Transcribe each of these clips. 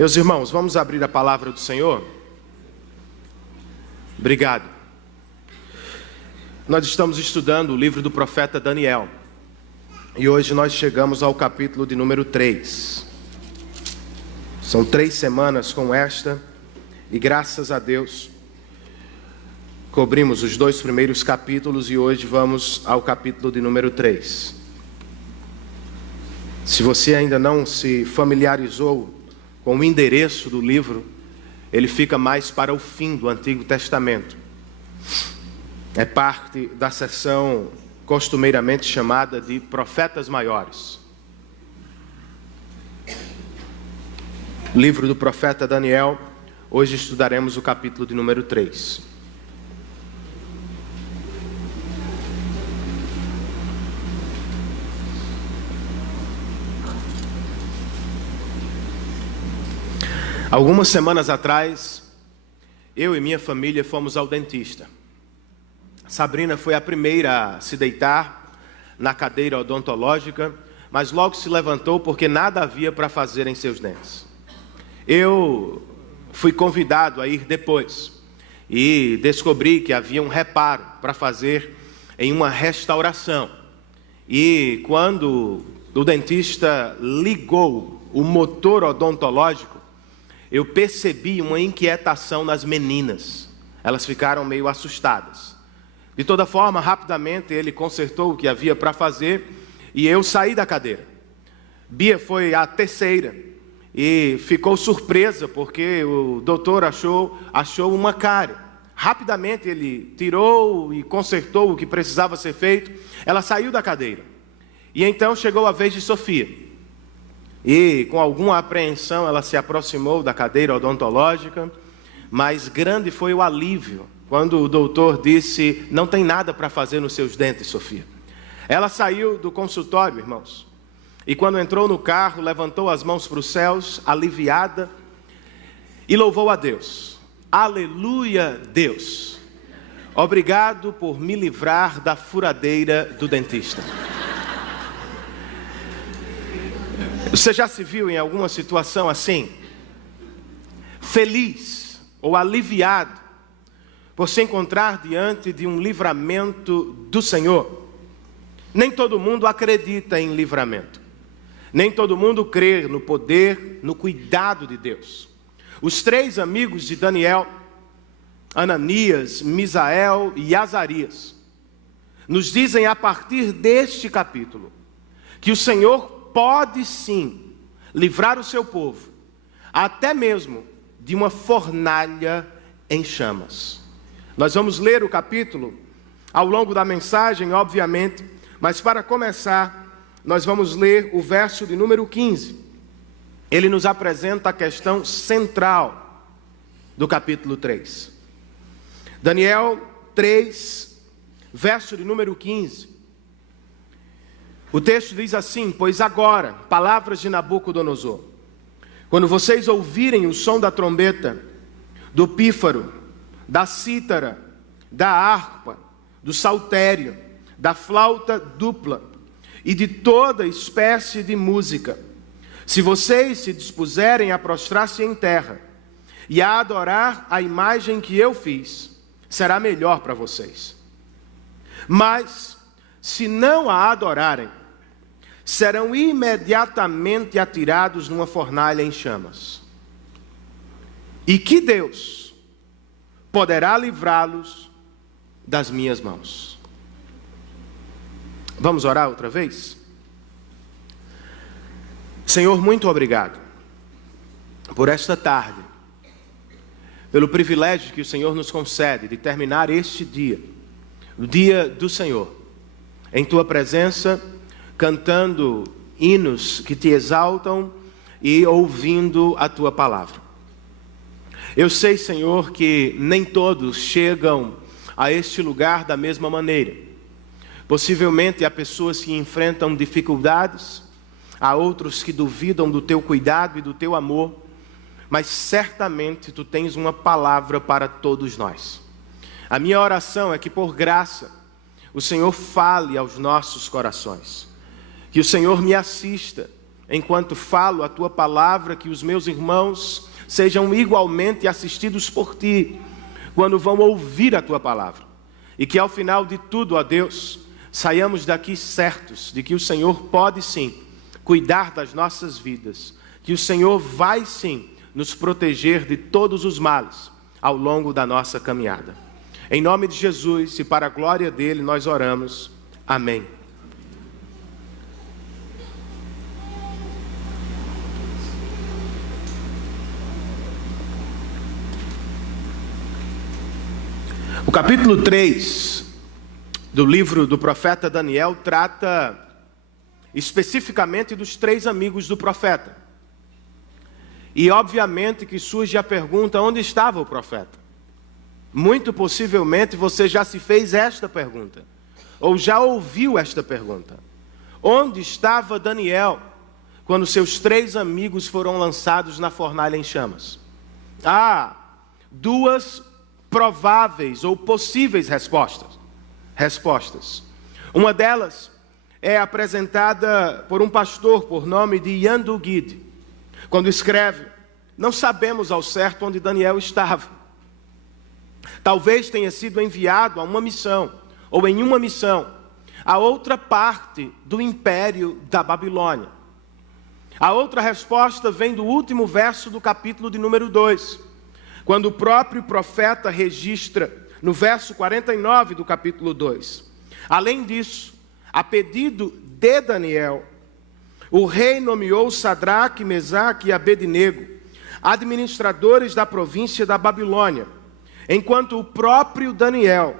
Meus irmãos, vamos abrir a palavra do Senhor? Obrigado. Nós estamos estudando o livro do profeta Daniel. E hoje nós chegamos ao capítulo de número 3. São 3 semanas com esta, e graças a Deus, cobrimos os 2 primeiros capítulos e hoje vamos ao capítulo de número 3. Se você ainda não se familiarizou com o endereço do livro, ele fica mais para o fim do Antigo Testamento. É parte da seção costumeiramente chamada de Profetas Maiores. Livro do profeta Daniel, hoje estudaremos o capítulo de número 3. Algumas semanas atrás, eu e minha família fomos ao dentista. Sabrina foi a primeira a se deitar na cadeira odontológica, mas logo se levantou porque nada havia para fazer em seus dentes. Eu fui convidado a ir depois e descobri que havia um reparo para fazer em uma restauração. E quando o dentista ligou o motor odontológico, eu percebi uma inquietação nas meninas. Elas ficaram meio assustadas. De toda forma, rapidamente ele consertou o que havia para fazer e eu saí da cadeira. Bia foi a terceira e ficou surpresa porque o doutor achou uma cárie. Rapidamente ele tirou e consertou o que precisava ser feito. Ela saiu da cadeira. E então chegou a vez de Sofia. E com alguma apreensão ela se aproximou da cadeira odontológica, mas grande foi o alívio quando o doutor disse: não tem nada para fazer nos seus dentes, Sofia. Ela saiu do consultório, irmãos, e quando entrou no carro, levantou as mãos para os céus, aliviada, e louvou a Deus. Aleluia, Deus! Obrigado por me livrar da furadeira do dentista. Você já se viu em alguma situação assim? Feliz ou aliviado por se encontrar diante de um livramento do Senhor? Nem todo mundo acredita em livramento. Nem todo mundo crê no poder, no cuidado de Deus. Os 3 amigos de Daniel, Ananias, Misael e Azarias, nos dizem a partir deste capítulo que o Senhor pode sim livrar o seu povo, até mesmo de uma fornalha em chamas. Nós vamos ler o capítulo ao longo da mensagem, obviamente, mas para começar, nós vamos ler o verso de número 15. Ele nos apresenta a questão central do capítulo 3. Daniel 3, verso de número 15. O texto diz assim: pois agora, palavras de Nabucodonosor, quando vocês ouvirem o som da trombeta, do pífaro, da cítara, da harpa, do saltério, da flauta dupla e de toda espécie de música, se vocês se dispuserem a prostrar-se em terra e a adorar a imagem que eu fiz, será melhor para vocês. Mas, se não a adorarem, serão imediatamente atirados numa fornalha em chamas. E que Deus poderá livrá-los das minhas mãos. Vamos orar outra vez? Senhor, muito obrigado por esta tarde, pelo privilégio que o Senhor nos concede de terminar este dia, o dia do Senhor, em Tua presença, cantando hinos que te exaltam e ouvindo a Tua palavra. Eu sei, Senhor, que nem todos chegam a este lugar da mesma maneira. Possivelmente há pessoas que enfrentam dificuldades, há outros que duvidam do Teu cuidado e do Teu amor, mas certamente Tu tens uma palavra para todos nós. A minha oração é que, por graça, o Senhor fale aos nossos corações. Que o Senhor me assista enquanto falo a tua palavra, que os meus irmãos sejam igualmente assistidos por ti, quando vão ouvir a tua palavra. E que ao final de tudo, ó Deus, saiamos daqui certos de que o Senhor pode sim cuidar das nossas vidas, que o Senhor vai sim nos proteger de todos os males ao longo da nossa caminhada. Em nome de Jesus e para a glória dele nós oramos. Amém. O capítulo 3 do livro do profeta Daniel trata especificamente dos 3 amigos do profeta. E obviamente que surge a pergunta: onde estava o profeta? Muito possivelmente você já se fez esta pergunta, ou já ouviu esta pergunta. Onde estava Daniel quando seus 3 amigos foram lançados na fornalha em chamas? Há 2 prováveis ou possíveis respostas. Uma delas é apresentada por um pastor por nome de Yandu Gide, quando escreve: não sabemos ao certo onde Daniel estava. Talvez tenha sido enviado a uma missão, ou em uma missão, a outra parte do império da Babilônia. A outra resposta vem do último verso do capítulo de número 2, quando o próprio profeta registra no verso 49 do capítulo 2. Além disso, a pedido de Daniel, o rei nomeou Sadraque, Mesaque e Abednego, administradores da província da Babilônia, enquanto o próprio Daniel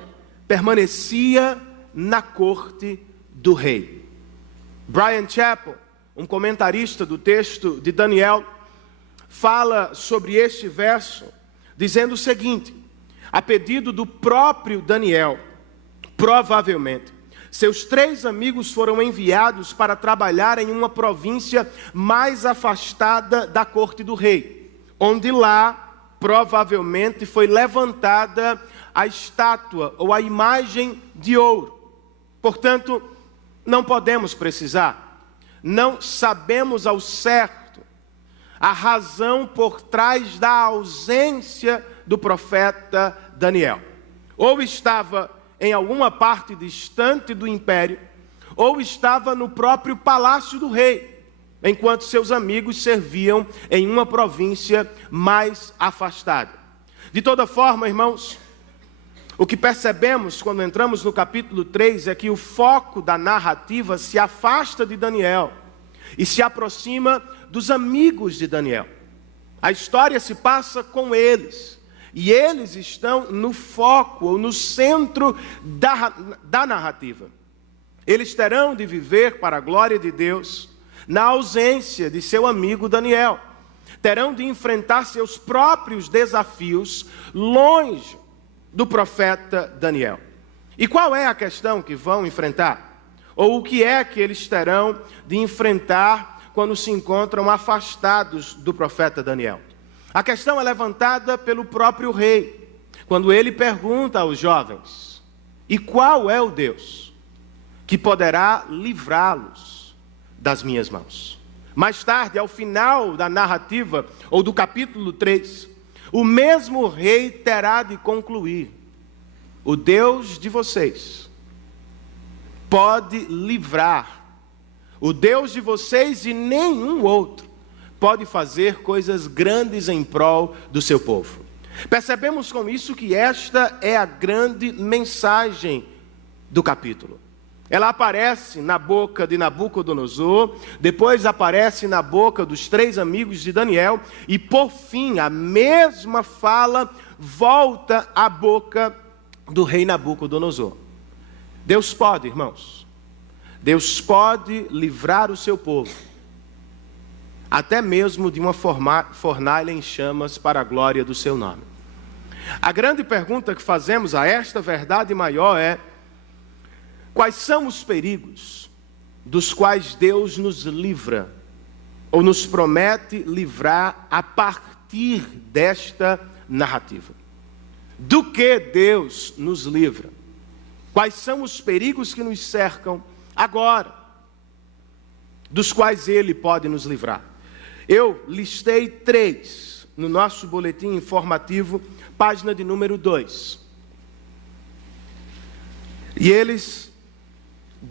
permanecia na corte do rei. Bryan Chapell, um comentarista do texto de Daniel, fala sobre este verso, dizendo o seguinte: a pedido do próprio Daniel, provavelmente, seus 3 amigos foram enviados para trabalhar em uma província mais afastada da corte do rei, onde lá, provavelmente, foi levantada a estátua ou a imagem de ouro. Portanto, não podemos precisar, não sabemos ao certo a razão por trás da ausência do profeta Daniel. Ou estava em alguma parte distante do império, ou estava no próprio palácio do rei, enquanto seus amigos serviam em uma província mais afastada. De toda forma, irmãos, o que percebemos quando entramos no capítulo 3 é que o foco da narrativa se afasta de Daniel e se aproxima dos amigos de Daniel. A história se passa com eles, e eles estão no foco, ou no centro da narrativa. Eles terão de viver para a glória de Deus, na ausência de seu amigo Daniel. Terão de enfrentar seus próprios desafios, longe do profeta Daniel. E qual é a questão que vão enfrentar? Ou o que é que eles terão de enfrentar quando se encontram afastados do profeta Daniel? A questão é levantada pelo próprio rei, quando ele pergunta aos jovens: e qual é o Deus que poderá livrá-los das minhas mãos? Mais tarde, ao final da narrativa, ou do capítulo 3, o mesmo rei terá de concluir: o Deus de vocês pode livrar, o Deus de vocês e nenhum outro pode fazer coisas grandes em prol do seu povo. Percebemos com isso que esta é a grande mensagem do capítulo. Ela aparece na boca de Nabucodonosor, depois aparece na boca dos 3 amigos de Daniel, e por fim a mesma fala volta à boca do rei Nabucodonosor. Deus pode, irmãos, Deus pode livrar o seu povo, até mesmo de uma fornalha em chamas para a glória do seu nome. A grande pergunta que fazemos a esta verdade maior é: quais são os perigos dos quais Deus nos livra, ou nos promete livrar a partir desta narrativa? Do que Deus nos livra? Quais são os perigos que nos cercam agora? dos quais ele pode nos livrar. Eu listei 3 no nosso boletim informativo, página de número 2. E eles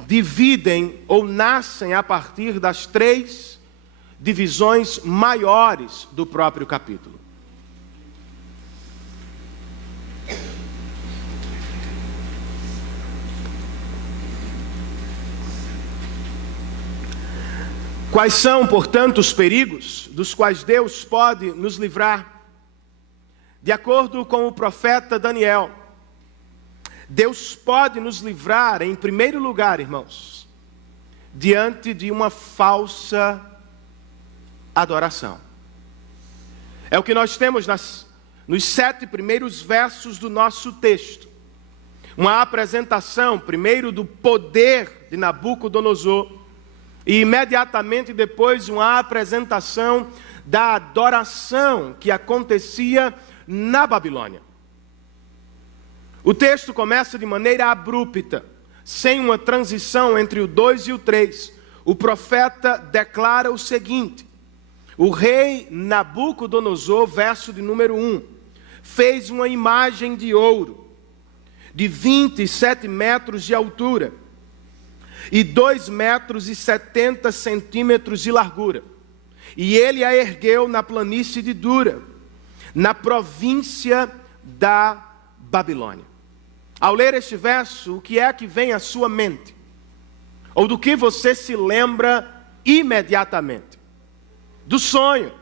dividem ou nascem a partir das 3 divisões maiores do próprio capítulo. Quais são, portanto, os perigos dos quais Deus pode nos livrar? De acordo com o profeta Daniel, Deus pode nos livrar, em primeiro lugar, irmãos, diante de uma falsa adoração. É o que nós temos nos 7 primeiros versos do nosso texto. Uma apresentação, primeiro, do poder de Nabucodonosor, e imediatamente depois uma apresentação da adoração que acontecia na Babilônia. O texto começa de maneira abrupta, sem uma transição entre o 2 e o 3. O profeta declara o seguinte: o rei Nabucodonosor, verso de número 1, fez uma imagem de ouro, de 27 metros de altura, e 2 metros e 70 centímetros de largura. E ele a ergueu na planície de Dura, na província da Babilônia. Ao ler este verso, o que é que vem à sua mente? Ou do que você se lembra imediatamente? Do sonho,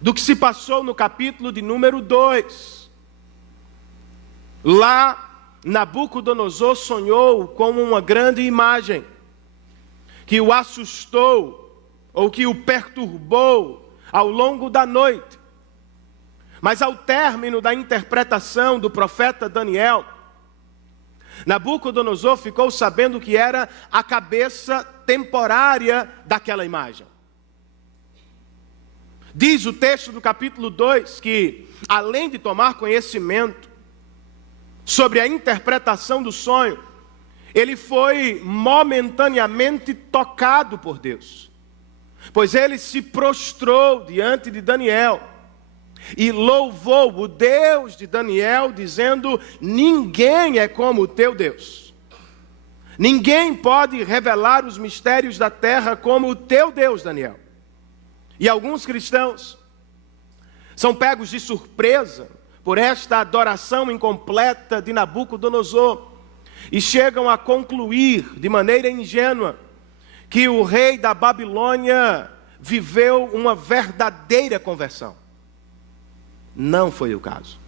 do que se passou no capítulo de número 2. Lá, Nabucodonosor sonhou com uma grande imagem que o assustou ou que o perturbou ao longo da noite. Mas ao término da interpretação do profeta Daniel, Nabucodonosor ficou sabendo que era a cabeça temporária daquela imagem. Diz o texto do capítulo 2 que, além de tomar conhecimento sobre a interpretação do sonho, ele foi momentaneamente tocado por Deus, pois ele se prostrou diante de Daniel e louvou o Deus de Daniel, dizendo: ninguém é como o teu Deus, ninguém pode revelar os mistérios da terra como o teu Deus, Daniel. E alguns cristãos são pegos de surpresa por esta adoração incompleta de Nabucodonosor, e chegam a concluir de maneira ingênua que o rei da Babilônia viveu uma verdadeira conversão. Não foi o caso.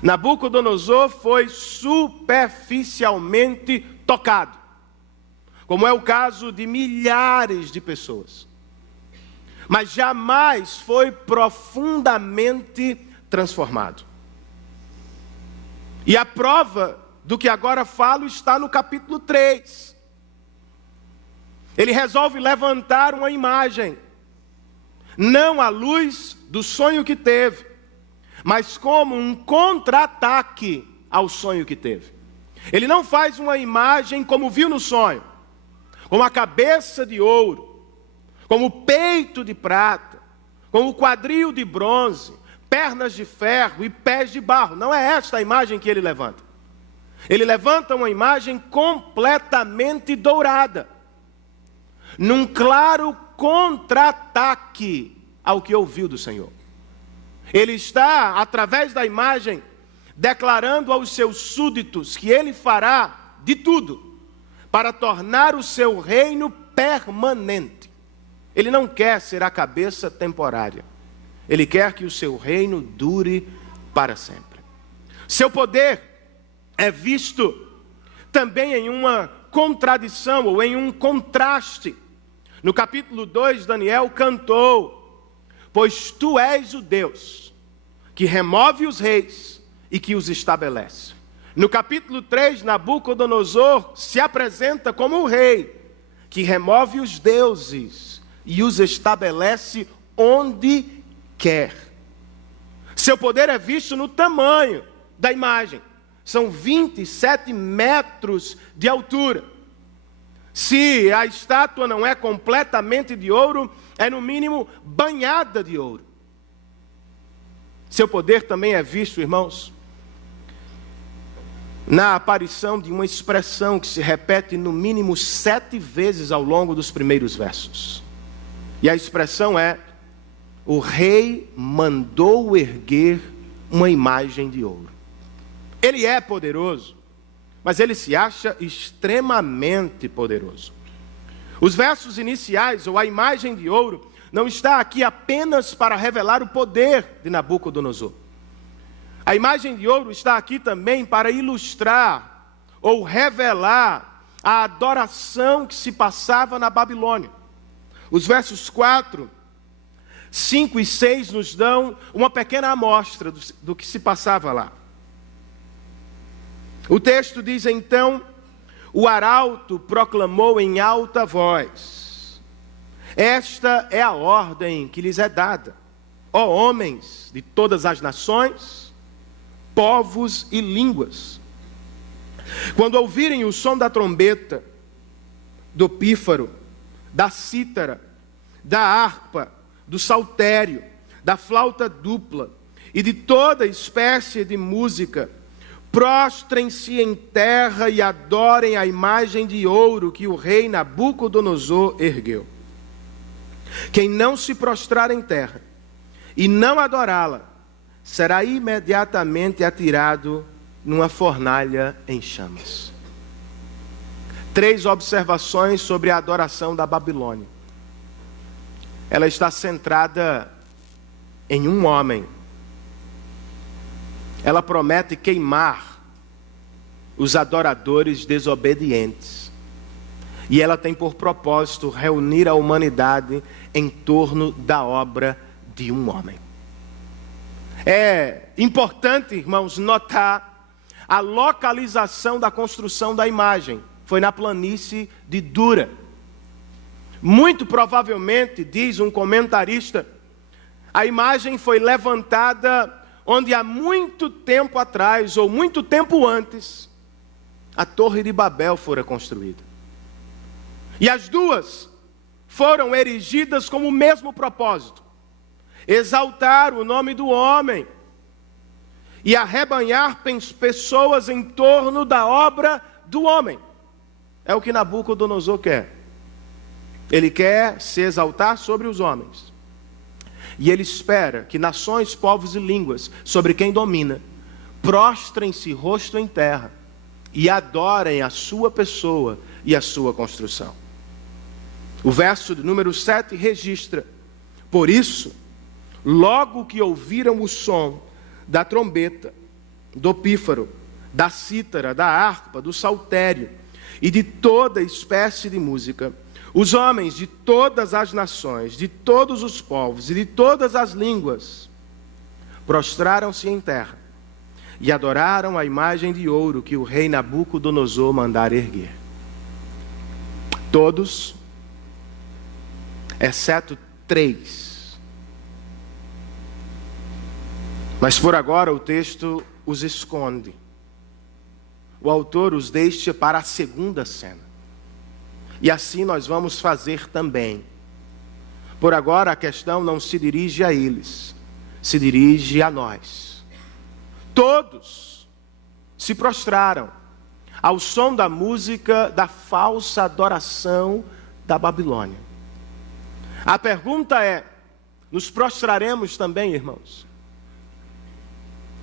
Nabucodonosor foi superficialmente tocado, como é o caso de milhares de pessoas, mas jamais foi profundamente transformado. E a prova do que agora falo está no capítulo 3. Ele resolve levantar uma imagem, não à luz do sonho que teve, mas como um contra-ataque ao sonho que teve. Ele não faz uma imagem como viu no sonho, com a cabeça de ouro, com o peito de prata, com o quadril de bronze, pernas de ferro e pés de barro. Não é esta a imagem que ele levanta. Ele levanta uma imagem completamente dourada, num claro contra-ataque ao que ouviu do Senhor. Ele está, através da imagem, declarando aos seus súditos que ele fará de tudo para tornar o seu reino permanente. Ele não quer ser a cabeça temporária. Ele quer que o seu reino dure para sempre. Seu poder é visto também em uma contradição ou em um contraste. No capítulo 2, Daniel cantou: pois tu és o Deus que remove os reis e que os estabelece. No capítulo 3, Nabucodonosor se apresenta como o rei que remove os deuses e os estabelece onde quer. Seu poder é visto no tamanho da imagem. São 27 metros de altura, Se a estátua não é completamente de ouro, é no mínimo banhada de ouro. Seu poder também é visto, irmãos, na aparição de uma expressão que se repete no mínimo 7 vezes ao longo dos primeiros versos. E a expressão é: o rei mandou erguer uma imagem de ouro. Ele é poderoso, mas ele se acha extremamente poderoso. Os versos iniciais, ou a imagem de ouro, não está aqui apenas para revelar o poder de Nabucodonosor. A imagem de ouro está aqui também para ilustrar ou revelar a adoração que se passava na Babilônia. Os versos 4, 5 e 6 nos dão uma pequena amostra do que se passava lá. O texto diz então: o arauto proclamou em alta voz: esta é a ordem que lhes é dada, ó homens de todas as nações, povos e línguas. Quando ouvirem o som da trombeta, do pífaro, da cítara, da harpa, do saltério, da flauta dupla e de toda espécie de música, prostrem-se em terra e adorem a imagem de ouro que o rei Nabucodonosor ergueu. Quem não se prostrar em terra e não adorá-la, será imediatamente atirado numa fornalha em chamas. 3 observações sobre a adoração da Babilônia. Ela está centrada em um homem. Ela promete queimar os adoradores desobedientes. E ela tem por propósito reunir a humanidade em torno da obra de um homem. É importante, irmãos, notar a localização da construção da imagem. Foi na planície de Dura. Muito provavelmente, diz um comentarista, a imagem foi levantada onde há muito tempo atrás, ou muito tempo antes, a Torre de Babel fora construída. E as duas foram erigidas com o mesmo propósito: exaltar o nome do homem e arrebanhar pessoas em torno da obra do homem. É o que Nabucodonosor quer. Ele quer se exaltar sobre os homens. E ele espera que nações, povos e línguas, sobre quem domina, prostrem-se rosto em terra e adorem a sua pessoa e a sua construção. O verso de número 7 registra: por isso, logo que ouviram o som da trombeta, do pífaro, da cítara, da harpa, do saltério e de toda espécie de música, os homens de todas as nações, de todos os povos e de todas as línguas prostraram-se em terra e adoraram a imagem de ouro que o rei Nabucodonosor mandara erguer. Todos, exceto 3. Mas por agora o texto os esconde. O autor os deixa para a segunda cena. E assim nós vamos fazer também. Por agora a questão não se dirige a eles, se dirige a nós. Todos se prostraram ao som da música da falsa adoração da Babilônia. A pergunta é: nos prostraremos também, irmãos?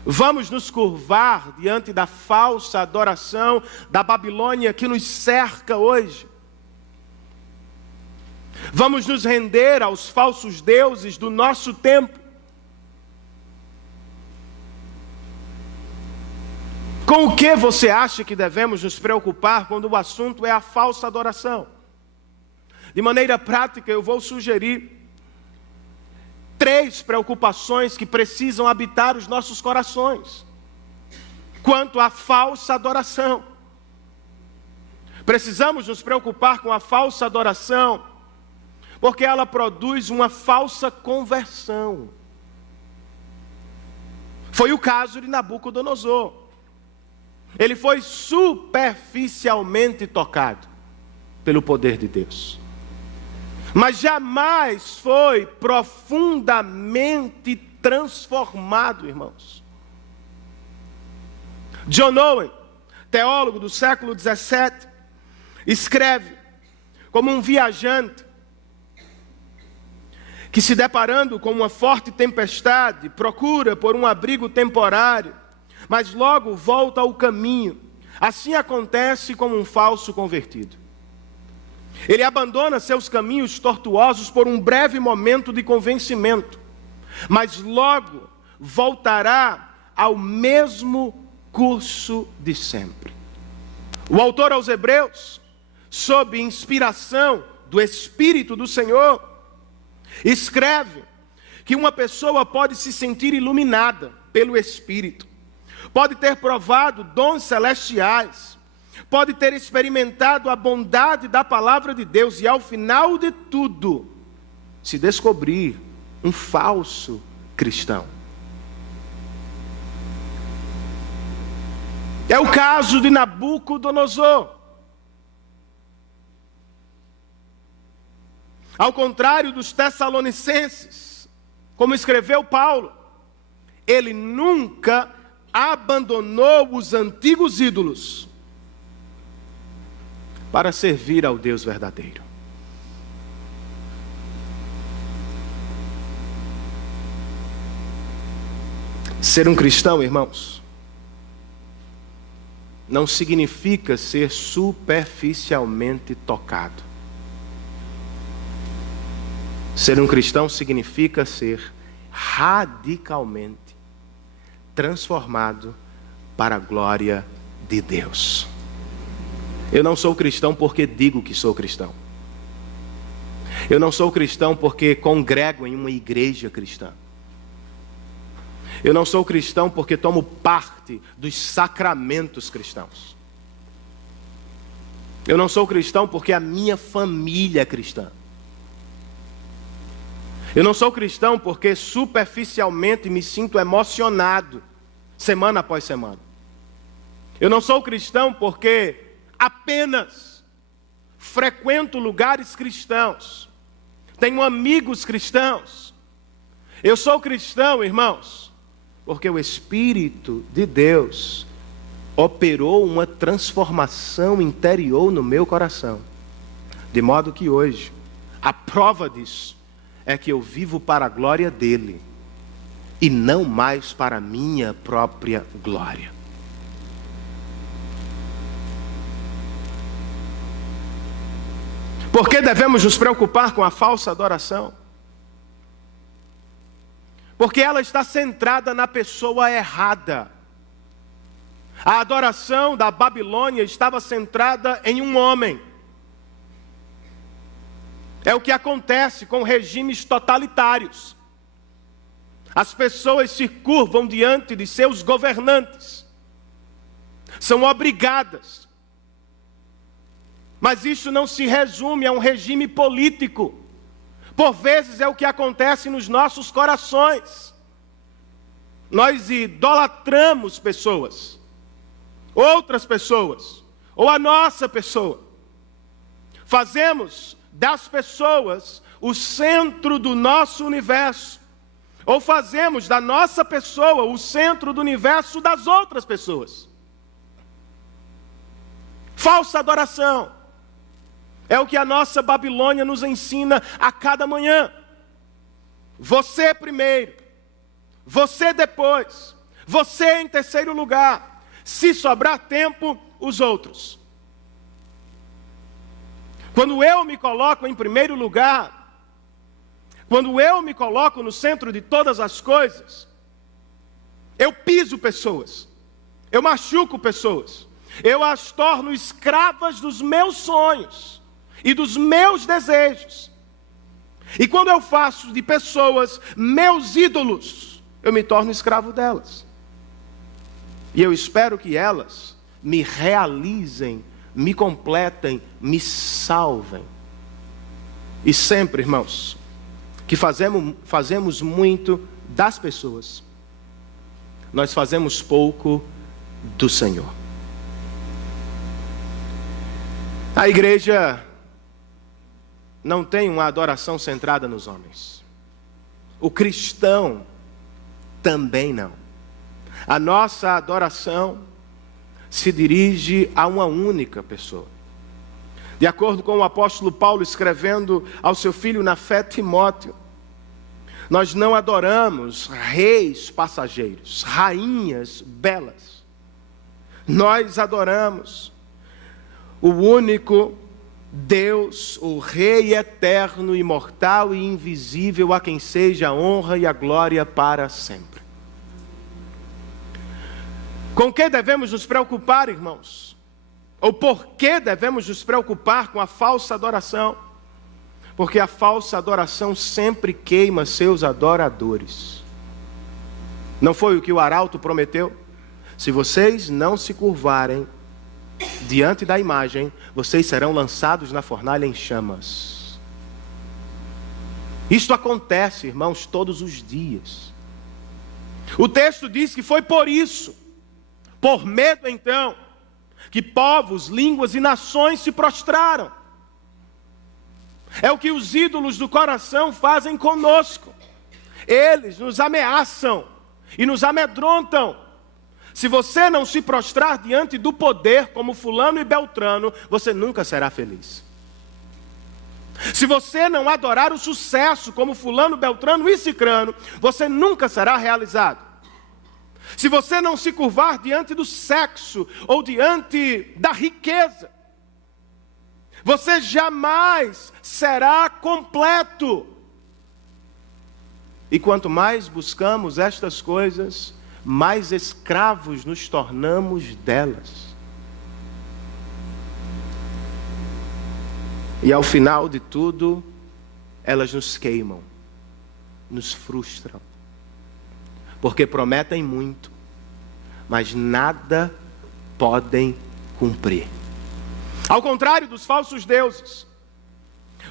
Vamos nos curvar diante da falsa adoração da Babilônia que nos cerca hoje? Vamos nos render aos falsos deuses do nosso tempo? Com o que você acha que devemos nos preocupar quando o assunto é a falsa adoração? De maneira prática, eu vou sugerir 3 preocupações que precisam habitar os nossos corações quanto à falsa adoração. Precisamos nos preocupar com a falsa adoração, porque ela produz uma falsa conversão. Foi o caso de Nabucodonosor. Ele foi superficialmente tocado. pelo poder de Deus. Mas jamais foi profundamente transformado, irmãos. John Owen, teólogo do século 17, escreve como um viajante que, se deparando com uma forte tempestade, procura por um abrigo temporário, mas logo volta ao caminho. Assim acontece com um falso convertido. Ele abandona seus caminhos tortuosos por um breve momento de convencimento, mas logo voltará ao mesmo curso de sempre. O autor aos Hebreus, sob inspiração do Espírito do Senhor, escreve que uma pessoa pode se sentir iluminada pelo Espírito, pode ter provado dons celestiais, pode ter experimentado a bondade da palavra de Deus e, ao final de tudo, se descobrir um falso cristão. É o caso de Nabucodonosor. Ao contrário dos Tessalonicenses, como escreveu Paulo, ele nunca abandonou os antigos ídolos para servir ao Deus verdadeiro. Ser um cristão, irmãos, não significa ser superficialmente tocado. Ser um cristão significa ser radicalmente transformado para a glória de Deus. Eu não sou cristão porque digo que sou cristão. Eu não sou cristão porque congrego em uma igreja cristã. Eu não sou cristão porque tomo parte dos sacramentos cristãos. Eu não sou cristão porque a minha família é cristã. Eu não sou cristão porque superficialmente me sinto emocionado semana após semana. Eu não sou cristão porque apenas frequento lugares cristãos, tenho amigos cristãos. Eu sou cristão, irmãos, porque o Espírito de Deus operou uma transformação interior no meu coração, de modo que hoje, a prova disso é que eu vivo para a glória dele e não mais para a minha própria glória. Por que devemos nos preocupar com a falsa adoração? Porque ela está centrada na pessoa errada. A adoração da Babilônia estava centrada em um homem. É o que acontece com regimes totalitários. As pessoas se curvam diante de seus governantes. São obrigadas. Mas isso não se resume a um regime político. Por vezes é o que acontece nos nossos corações. Nós idolatramos pessoas, outras pessoas, ou a nossa pessoa. Fazemos das pessoas o centro do nosso universo, ou fazemos da nossa pessoa o centro do universo das outras pessoas. Falsa adoração é o que a nossa Babilônia nos ensina a cada manhã. Você primeiro, você depois, você em terceiro lugar, se sobrar tempo, os outros. Quando eu me coloco em primeiro lugar, quando eu me coloco no centro de todas as coisas, eu piso pessoas, eu machuco pessoas, eu as torno escravas dos meus sonhos e dos meus desejos. E quando eu faço de pessoas meus ídolos, eu me torno escravo delas. E eu espero que elas me realizem, me completem, me salvem. E sempre, irmãos, que fazemos muito das pessoas, nós fazemos pouco do Senhor. A igreja não tem uma adoração centrada nos homens. O cristão também não. A nossa adoração se dirige a uma única pessoa. De acordo com o apóstolo Paulo escrevendo ao seu filho na fé Timóteo, nós não adoramos reis passageiros, rainhas belas. Nós adoramos o único Deus, o Rei eterno, imortal e invisível, a quem seja a honra e a glória para sempre. Com que devemos nos preocupar, irmãos? Ou por que devemos nos preocupar com a falsa adoração? Porque a falsa adoração sempre queima seus adoradores. Não foi o que o arauto prometeu? Se vocês não se curvarem diante da imagem, vocês serão lançados na fornalha em chamas. Isto acontece, irmãos, todos os dias. O texto diz que foi por isso, por medo então, que povos, línguas e nações se prostraram. É o que os ídolos do coração fazem conosco. Eles nos ameaçam e nos amedrontam. Se você não se prostrar diante do poder, como fulano e beltrano, você nunca será feliz. Se você não adorar o sucesso, como fulano, beltrano e cicrano, você nunca será realizado. Se você não se curvar diante do sexo ou diante da riqueza, você jamais será completo. E quanto mais buscamos estas coisas, mais escravos nos tornamos delas. E ao final de tudo, elas nos queimam, nos frustram. Porque prometem muito, mas nada podem cumprir. Ao contrário dos falsos deuses,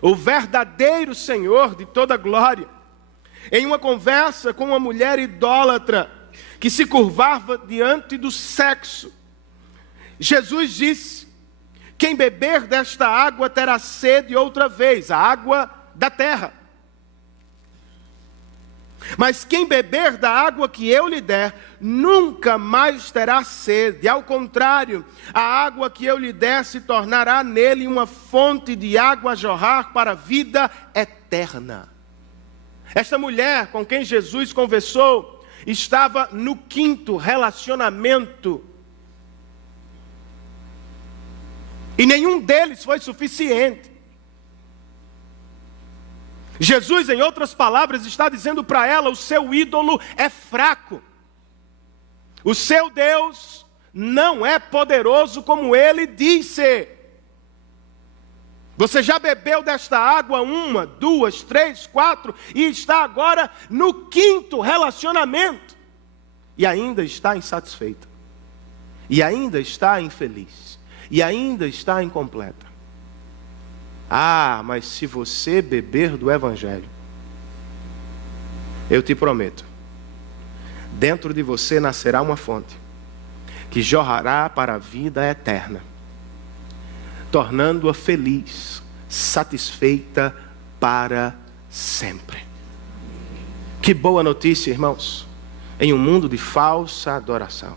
o verdadeiro Senhor de toda glória, em uma conversa com uma mulher idólatra, que se curvava diante do sexo, Jesus disse: quem beber desta água terá sede outra vez, a água da terra. Mas quem beber da água que eu lhe der, nunca mais terá sede. Ao contrário, a água que eu lhe der se tornará nele uma fonte de água a jorrar para a vida eterna. Esta mulher com quem Jesus conversou estava no 5º relacionamento. E nenhum deles foi suficiente. Jesus, em outras palavras, está dizendo para ela: o seu ídolo é fraco. O seu Deus não é poderoso como ele disse. Você já bebeu desta água 1, 2, 3, 4 e está agora no 5º relacionamento. E ainda está insatisfeita. E ainda está infeliz. E ainda está incompleta. Ah, mas se você beber do Evangelho, eu te prometo, dentro de você nascerá uma fonte que jorrará para a vida eterna, tornando-a feliz, satisfeita para sempre. Que boa notícia, irmãos, em um mundo de falsa adoração.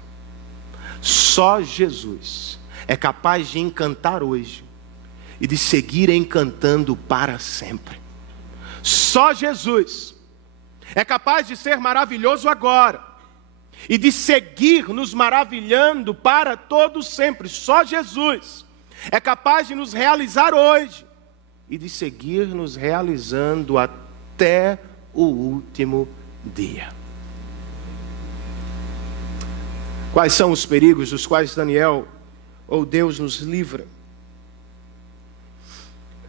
Só Jesus é capaz de encantar hoje e de seguir encantando para sempre. Só Jesus é capaz de ser maravilhoso agora e de seguir nos maravilhando para todo sempre. Só Jesus é capaz de nos realizar hoje e de seguir nos realizando até o último dia. Quais são os perigos dos quais Daniel ou Deus nos livra?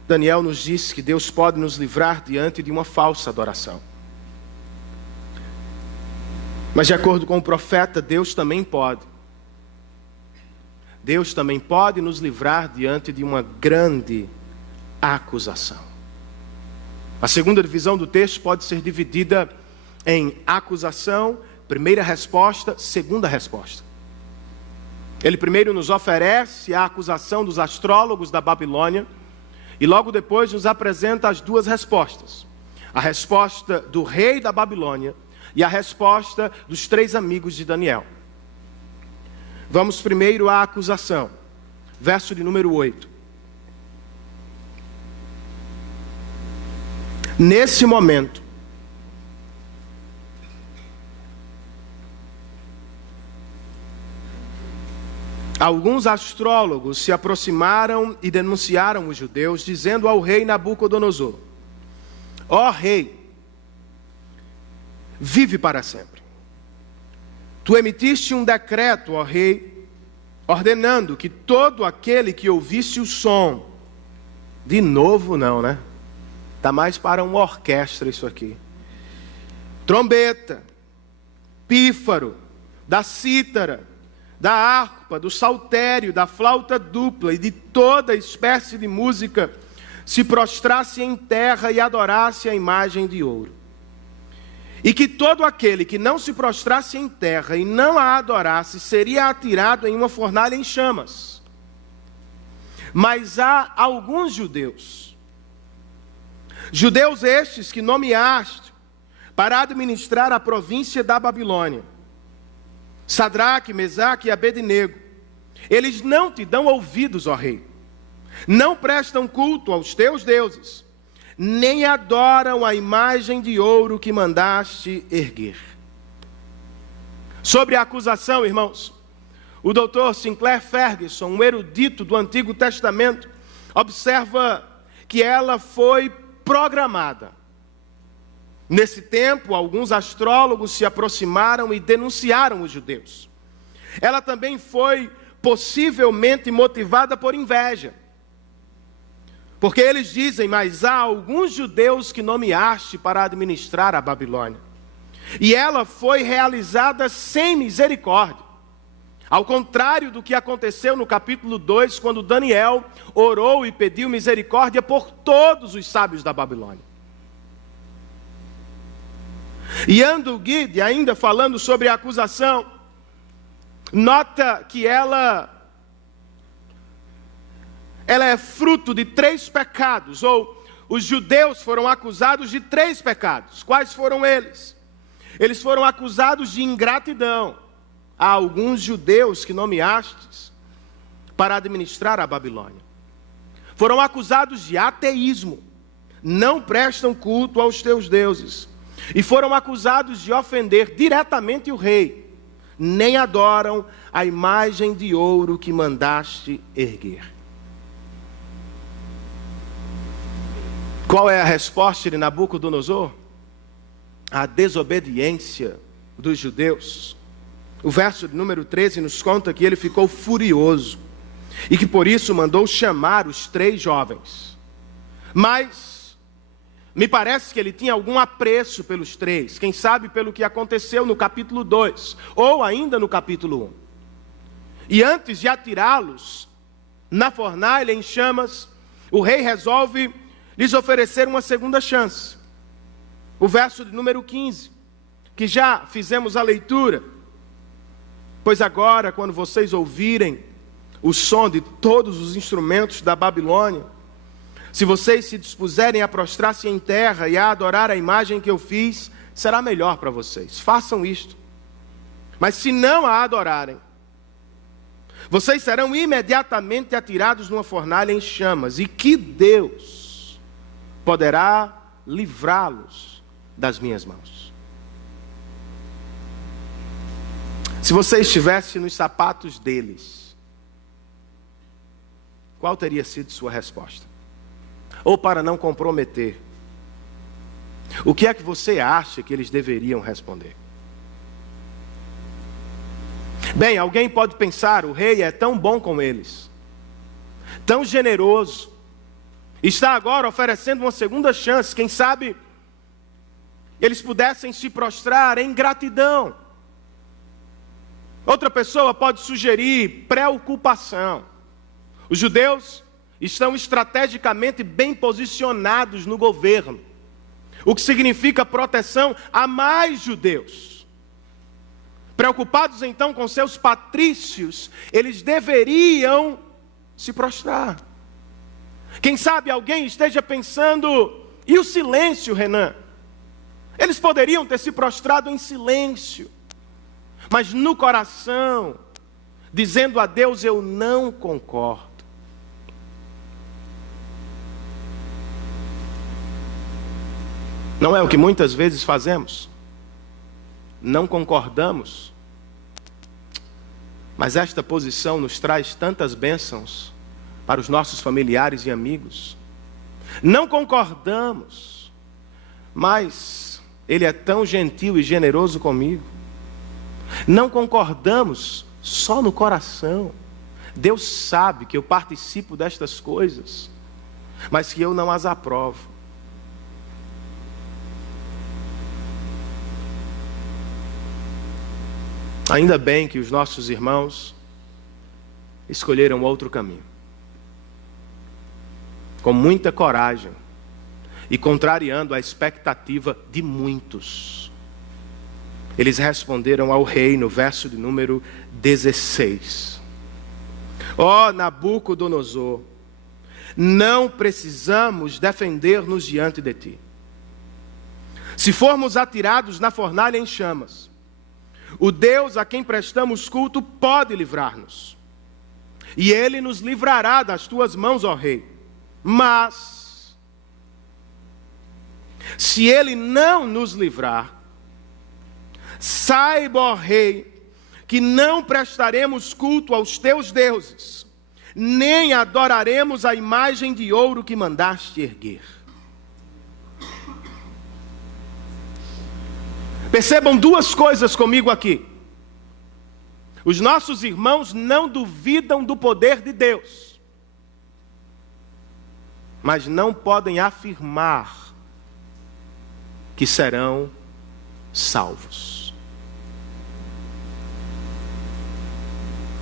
Daniel nos disse que Deus pode nos livrar diante de uma falsa adoração. Mas de acordo com o profeta, Deus também pode. Deus também pode nos livrar diante de uma grande acusação. A segunda divisão do texto pode ser dividida em acusação, primeira resposta, segunda resposta. Ele primeiro nos oferece a acusação dos astrólogos da Babilônia, E logo depois nos apresenta as duas respostas. A resposta do rei da Babilônia e a resposta dos 3 amigos de Daniel. Vamos primeiro à acusação. Verso de número 8. Nesse momento, alguns astrólogos se aproximaram e denunciaram os judeus, dizendo ao rei Nabucodonosor: ó rei, vive para sempre. Tu emitiste um decreto, ó rei, ordenando que todo aquele que ouvisse o som, de novo não, né? Está mais para uma orquestra isso aqui. Trombeta, pífaro, da cítara, da harpa, do saltério, da flauta dupla e de toda espécie de música, se prostrasse em terra e adorasse a imagem de ouro. E que todo aquele que não se prostrasse em terra e não a adorasse, seria atirado em uma fornalha em chamas. Mas há alguns judeus estes que nomeaste para administrar a província da Babilônia, Sadraque, Mesaque e Abednego. Eles não te dão ouvidos, ó rei, não prestam culto aos teus deuses, nem adoram a imagem de ouro que mandaste erguer. Sobre a acusação, irmãos, o Dr. Sinclair Ferguson, um erudito do Antigo Testamento, observa que ela foi programada. Nesse tempo, alguns astrólogos se aproximaram e denunciaram os judeus. Ela também foi possivelmente motivada por inveja. Porque eles dizem: mas há alguns judeus que nomeaste para administrar a Babilônia. E ela foi realizada sem misericórdia. Ao contrário do que aconteceu no capítulo 2, quando Daniel orou e pediu misericórdia por todos os sábios da Babilônia. E Andrew Guide, ainda falando sobre a acusação, nota que ela é fruto de 3 pecados, ou os judeus foram acusados de 3 pecados. Quais foram eles? Eles foram acusados de ingratidão. Há alguns judeus que nomeastes para administrar a Babilônia. Foram acusados de ateísmo, não prestam culto aos teus deuses. E foram acusados de ofender diretamente o rei, nem adoram a imagem de ouro que mandaste erguer. Qual é a resposta de Nabucodonosor? A desobediência dos judeus. O verso de número 13 nos conta que ele ficou furioso e que por isso mandou chamar os 3 jovens. Mas me parece que ele tinha algum apreço pelos 3, quem sabe pelo que aconteceu no capítulo 2, ou ainda no capítulo 1. E antes de atirá-los na fornalha em chamas, o rei resolve lhes oferecer uma segunda chance. O verso de número 15, que já fizemos a leitura. Pois agora, quando vocês ouvirem o som de todos os instrumentos da Babilônia, se vocês se dispuserem a prostrar-se em terra e a adorar a imagem que eu fiz, será melhor para vocês. Façam isto. Mas se não a adorarem, vocês serão imediatamente atirados numa fornalha em chamas. E que Deus poderá livrá-los das minhas mãos. Se você estivesse nos sapatos deles, qual teria sido sua resposta? Ou, para não comprometer, o que é que você acha que eles deveriam responder? Bem, alguém pode pensar: o rei é tão bom com eles, tão generoso, está agora oferecendo uma segunda chance. Quem sabe eles pudessem se prostrar em gratidão. Outra pessoa pode sugerir preocupação. Os judeus estão estrategicamente bem posicionados no governo, o que significa proteção a mais judeus. Preocupados então com seus patrícios, eles deveriam se prostrar. Quem sabe alguém esteja pensando, e o silêncio, Renan? Eles poderiam ter se prostrado em silêncio, mas no coração, dizendo a Deus: eu não concordo. Não é o que muitas vezes fazemos? Não concordamos, mas esta posição nos traz tantas bênçãos para os nossos familiares e amigos. Não concordamos, mas Ele é tão gentil e generoso comigo. Não concordamos só no coração. Deus sabe que eu participo destas coisas, mas que eu não as aprovo. Ainda bem que os nossos irmãos escolheram outro caminho. Com muita coragem e contrariando a expectativa de muitos. Eles responderam ao rei no verso de número 16. Ó Nabucodonosor, não precisamos defender-nos diante de ti. Se formos atirados na fornalha em chamas, o Deus a quem prestamos culto pode livrar-nos. E Ele nos livrará das tuas mãos, ó rei. Mas, se Ele não nos livrar, saiba, ó rei, que não prestaremos culto aos teus deuses, nem adoraremos a imagem de ouro que mandaste erguer. Percebam duas coisas comigo aqui. Os nossos irmãos não duvidam do poder de Deus, mas não podem afirmar que serão salvos.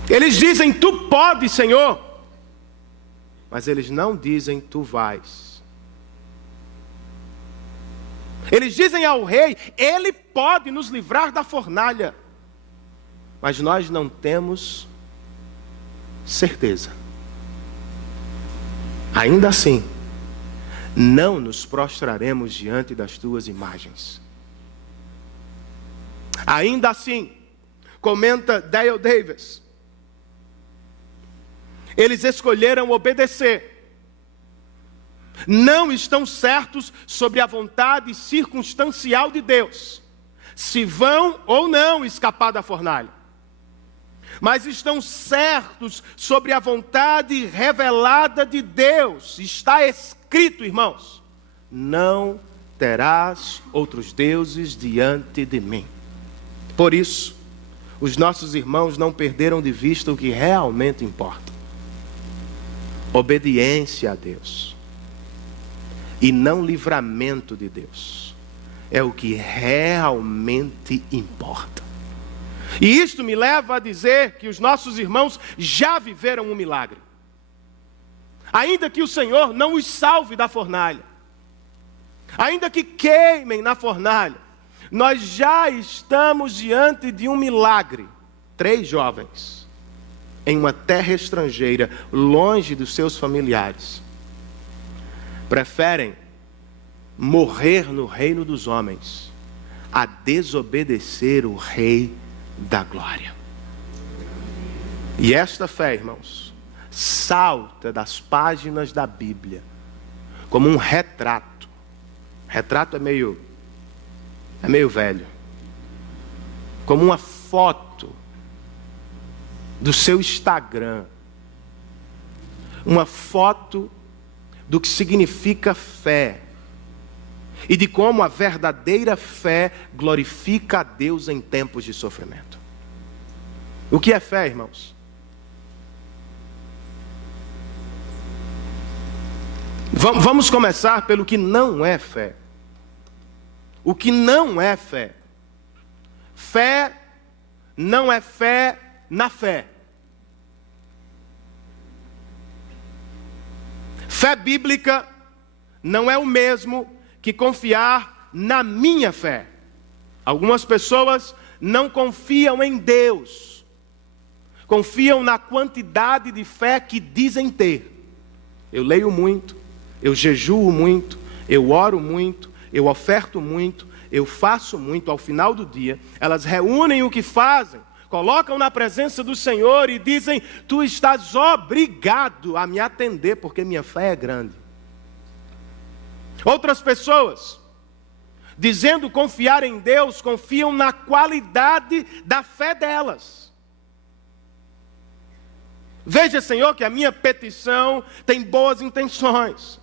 Eles dizem: tu podes, Senhor, mas eles não dizem: tu vais. Eles dizem ao rei: Ele pode nos livrar da fornalha, mas nós não temos certeza. Ainda assim, não nos prostraremos diante das tuas imagens. Ainda assim, comenta Dale Davis, eles escolheram obedecer. Não estão certos sobre a vontade circunstancial de Deus, se vão ou não escapar da fornalha, mas estão certos sobre a vontade revelada de Deus. Está escrito, irmãos: não terás outros deuses diante de mim. Por isso, os nossos irmãos não perderam de vista o que realmente importa: obediência a Deus. E não livramento de Deus. É o que realmente importa. E isto me leva a dizer que os nossos irmãos já viveram um milagre. Ainda que o Senhor não os salve da fornalha, ainda que queimem na fornalha, nós já estamos diante de um milagre. 3 jovens, em uma terra estrangeira, longe dos seus familiares, preferem morrer no reino dos homens a desobedecer o Rei da Glória. E esta fé, irmãos, salta das páginas da Bíblia como um retrato. Retrato é meio velho. Como uma foto do seu Instagram. Uma foto do que significa fé e de como a verdadeira fé glorifica a Deus em tempos de sofrimento. O que é fé, irmãos? Vamos começar pelo que não é fé. O que não é fé? Fé não é fé na fé. Fé bíblica não é o mesmo que confiar na minha fé. Algumas pessoas não confiam em Deus, confiam na quantidade de fé que dizem ter. eu leio muito, eu jejuo muito, eu oro muito, eu oferto muito, eu faço muito. Ao final do dia, elas reúnem o que fazem, colocam na presença do Senhor e dizem: tu estás obrigado a me atender, porque minha fé é grande. Outras pessoas, dizendo confiar em Deus, confiam na qualidade da fé delas. Veja, Senhor, que a minha petição tem boas intenções.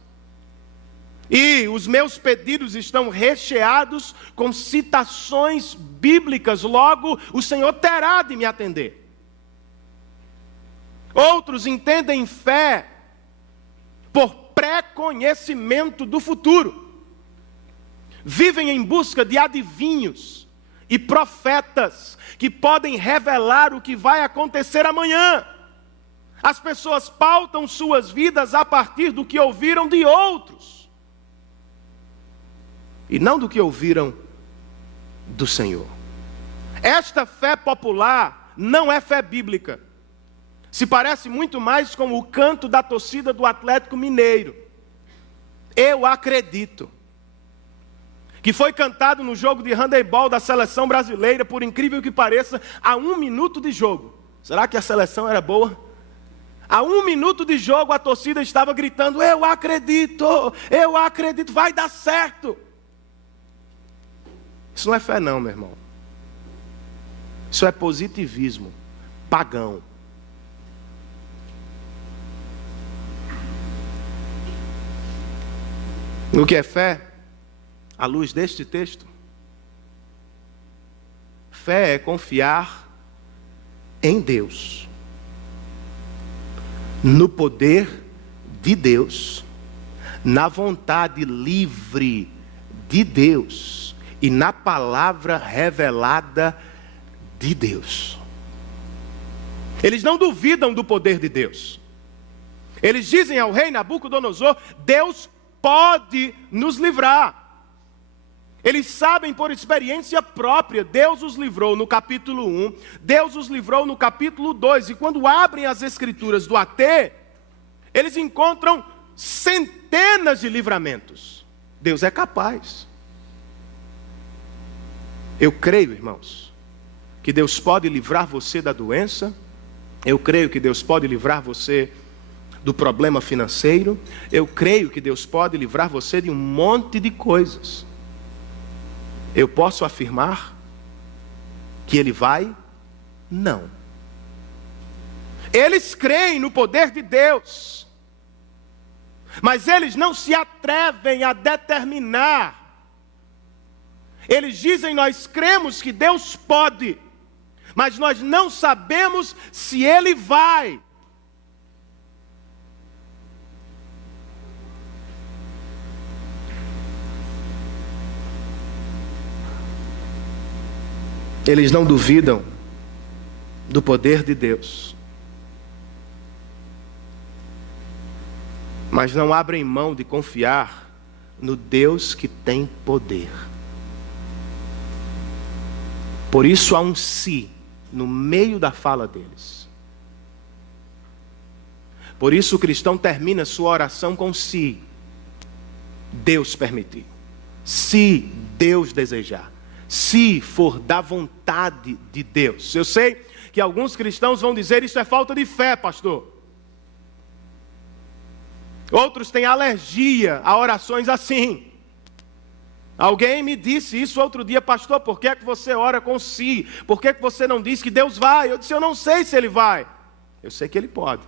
E os meus pedidos estão recheados com citações bíblicas, logo o Senhor terá de me atender. Outros entendem fé por pré-conhecimento do futuro. Vivem em busca de adivinhos e profetas que podem revelar o que vai acontecer amanhã. As pessoas pautam suas vidas a partir do que ouviram de outros, e não do que ouviram do Senhor. Esta fé popular não é fé bíblica. Se parece muito mais com o canto da torcida do Atlético Mineiro. Eu acredito que foi cantado no jogo de handebol da seleção brasileira, por incrível que pareça, a 1 minuto de jogo. Será que a seleção era boa? A 1 minuto de jogo a torcida estava gritando: eu acredito, vai dar certo. Isso não é fé não, meu irmão. Isso é positivismo pagão. O que é fé, à luz deste texto? Fé é confiar em Deus, no poder de Deus, na vontade livre de Deus e na palavra revelada de Deus. Eles não duvidam do poder de Deus. Eles dizem ao rei Nabucodonosor: Deus pode nos livrar. Eles sabem por experiência própria, Deus os livrou no capítulo 1, Deus os livrou no capítulo 2, e quando abrem as escrituras do AT, eles encontram centenas de livramentos. Deus é capaz. Eu creio, irmãos, que Deus pode livrar você da doença, eu creio que Deus pode livrar você do problema financeiro, eu creio que Deus pode livrar você de um monte de coisas. Eu posso afirmar que Ele vai? Não. Eles creem no poder de Deus, mas eles não se atrevem a determinar. Eles dizem: nós cremos que Deus pode, mas nós não sabemos se Ele vai. Eles não duvidam do poder de Deus, mas não abrem mão de confiar no Deus que tem poder. Por isso há um "se" no meio da fala deles. Por isso o cristão termina sua oração com "se Deus permitir, se Deus desejar, se for da vontade de Deus." Eu sei que alguns cristãos vão dizer: isso é falta de fé, pastor. Outros têm alergia a orações assim. Alguém me disse isso outro dia: pastor, por que é que você ora com "se"? Por que é que você não diz que Deus vai? Eu disse: eu não sei se Ele vai. Eu sei que Ele pode.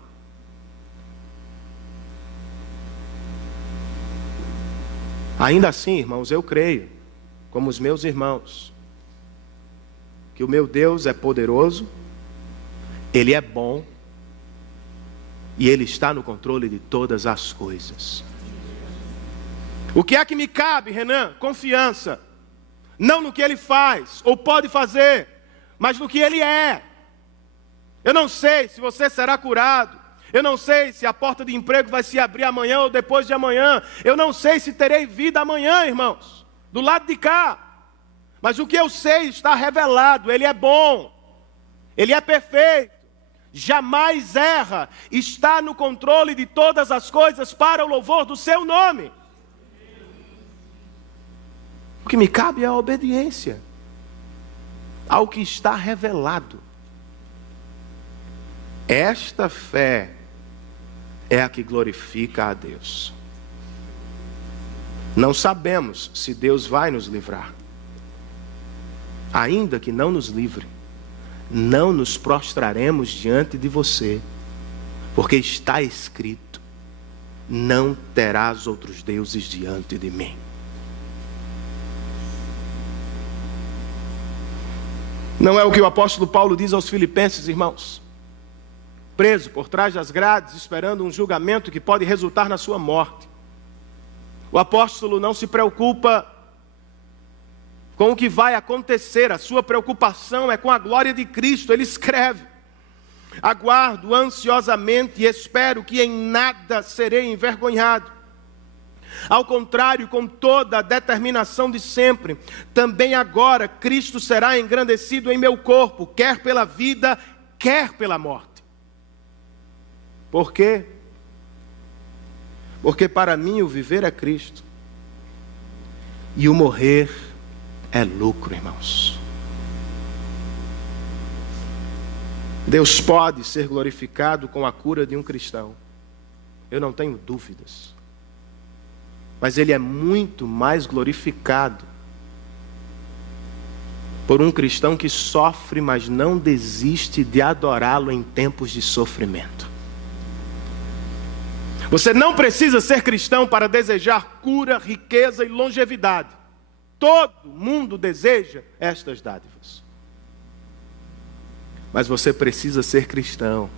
Ainda assim, irmãos, eu creio, como os meus irmãos, que o meu Deus é poderoso, Ele é bom, e Ele está no controle de todas as coisas. O que é que me cabe, Renan? Confiança. Não no que Ele faz, ou pode fazer, mas no que Ele é. Eu não sei se você será curado. Eu não sei se a porta de emprego vai se abrir amanhã ou depois de amanhã. Eu não sei se terei vida amanhã, irmãos, do lado de cá. Mas o que eu sei está revelado: Ele é bom, Ele é perfeito. jamais erra, está no controle de todas as coisas para o louvor do seu nome. O que me cabe é a obediência ao que está revelado. Esta fé é a que glorifica a Deus. Não sabemos se Deus vai nos livrar. Ainda que não nos livre, não nos prostraremos diante de você, porque está escrito: não terás outros deuses diante de mim. Não é o que o apóstolo Paulo diz aos Filipenses, irmãos? Preso por trás das grades, esperando um julgamento que pode resultar na sua morte. O apóstolo não se preocupa com o que vai acontecer, a sua preocupação é com a glória de Cristo. Ele escreve: aguardo ansiosamente e espero que em nada serei envergonhado. Ao contrário, com toda a determinação de sempre, também agora Cristo será engrandecido em meu corpo, quer pela vida, quer pela morte. Por quê? Porque para mim o viver é Cristo e o morrer é lucro, irmãos. Deus pode ser glorificado com a cura de um cristão, eu não tenho dúvidas. Mas Ele é muito mais glorificado por um cristão que sofre, mas não desiste de adorá-lo em tempos de sofrimento. Você não precisa ser cristão para desejar cura, riqueza e longevidade. Todo mundo deseja estas dádivas. Mas você precisa ser cristão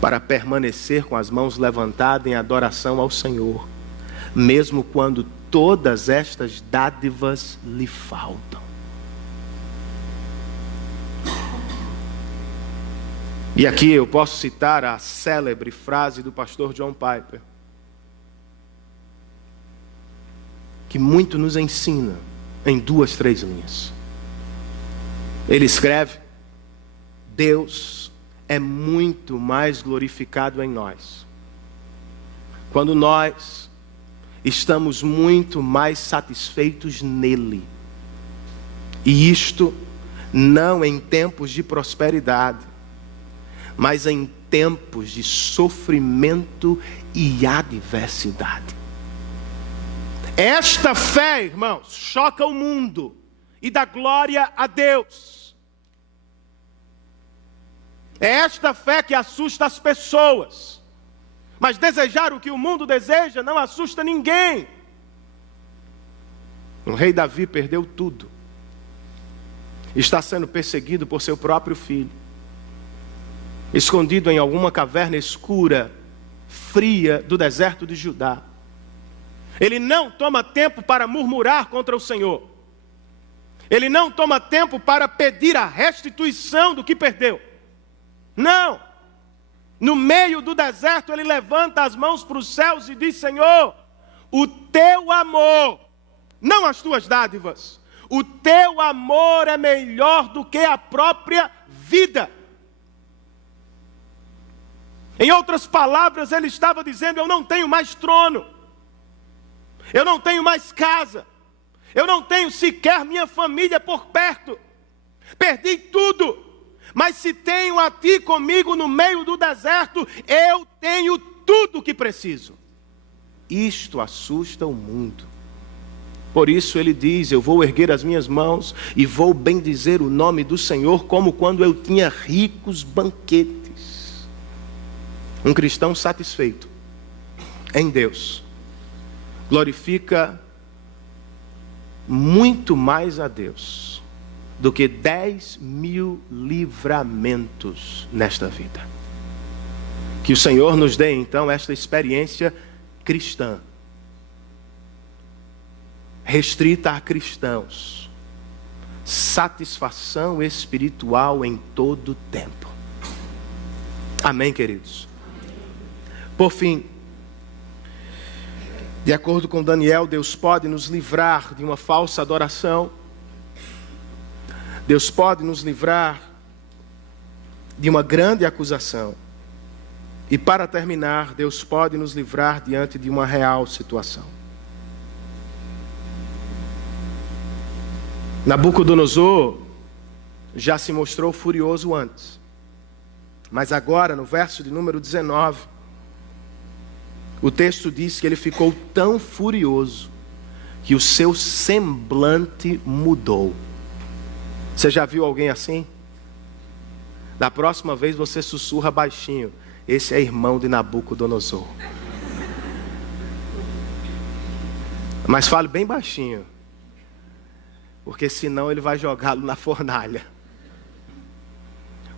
para permanecer com as mãos levantadas em adoração ao Senhor, mesmo quando todas estas dádivas lhe faltam. E aqui eu posso citar a célebre frase do pastor John Piper, que muito nos ensina em 2, 3 linhas. Ele escreve: Deus é muito mais glorificado em nós quando nós estamos muito mais satisfeitos nele. E isto não em tempos de prosperidade, mas em tempos de sofrimento e adversidade. Esta fé, irmãos, choca o mundo e dá glória a Deus. É esta fé que assusta as pessoas. Mas desejar o que o mundo deseja não assusta ninguém. O rei Davi perdeu tudo. Está sendo perseguido por seu próprio filho. Escondido em alguma caverna escura, fria do deserto de Judá. Ele não toma tempo para murmurar contra o Senhor. Ele não toma tempo para pedir a restituição do que perdeu. Não. No meio do deserto ele levanta as mãos para os céus e diz: Senhor, o teu amor, não as tuas dádivas, o teu amor é melhor do que a própria vida. Em outras palavras, ele estava dizendo: eu não tenho mais trono, eu não tenho mais casa, eu não tenho sequer minha família por perto, perdi tudo, mas se tenho a ti comigo no meio do deserto, eu tenho tudo o que preciso. Isto assusta o mundo. Por isso ele diz: eu vou erguer as minhas mãos e vou bendizer o nome do Senhor, como quando eu tinha ricos banquetes. Um cristão satisfeito em Deus glorifica muito mais a Deus do que 10.000 livramentos nesta vida. Que o Senhor nos dê então esta experiência cristã, restrita a cristãos, satisfação espiritual em todo tempo. Amém, queridos? Por fim, de acordo com Daniel, Deus pode nos livrar de uma falsa adoração. Deus pode nos livrar de uma grande acusação. E para terminar, Deus pode nos livrar diante de uma real situação. Nabucodonosor já se mostrou furioso antes. Mas agora, no verso de número 19, o texto diz que ele ficou tão furioso que o seu semblante mudou. Você já viu alguém assim? Da próxima vez você sussurra baixinho: esse é irmão de Nabucodonosor. Mas fale bem baixinho, porque senão ele vai jogá-lo na fornalha.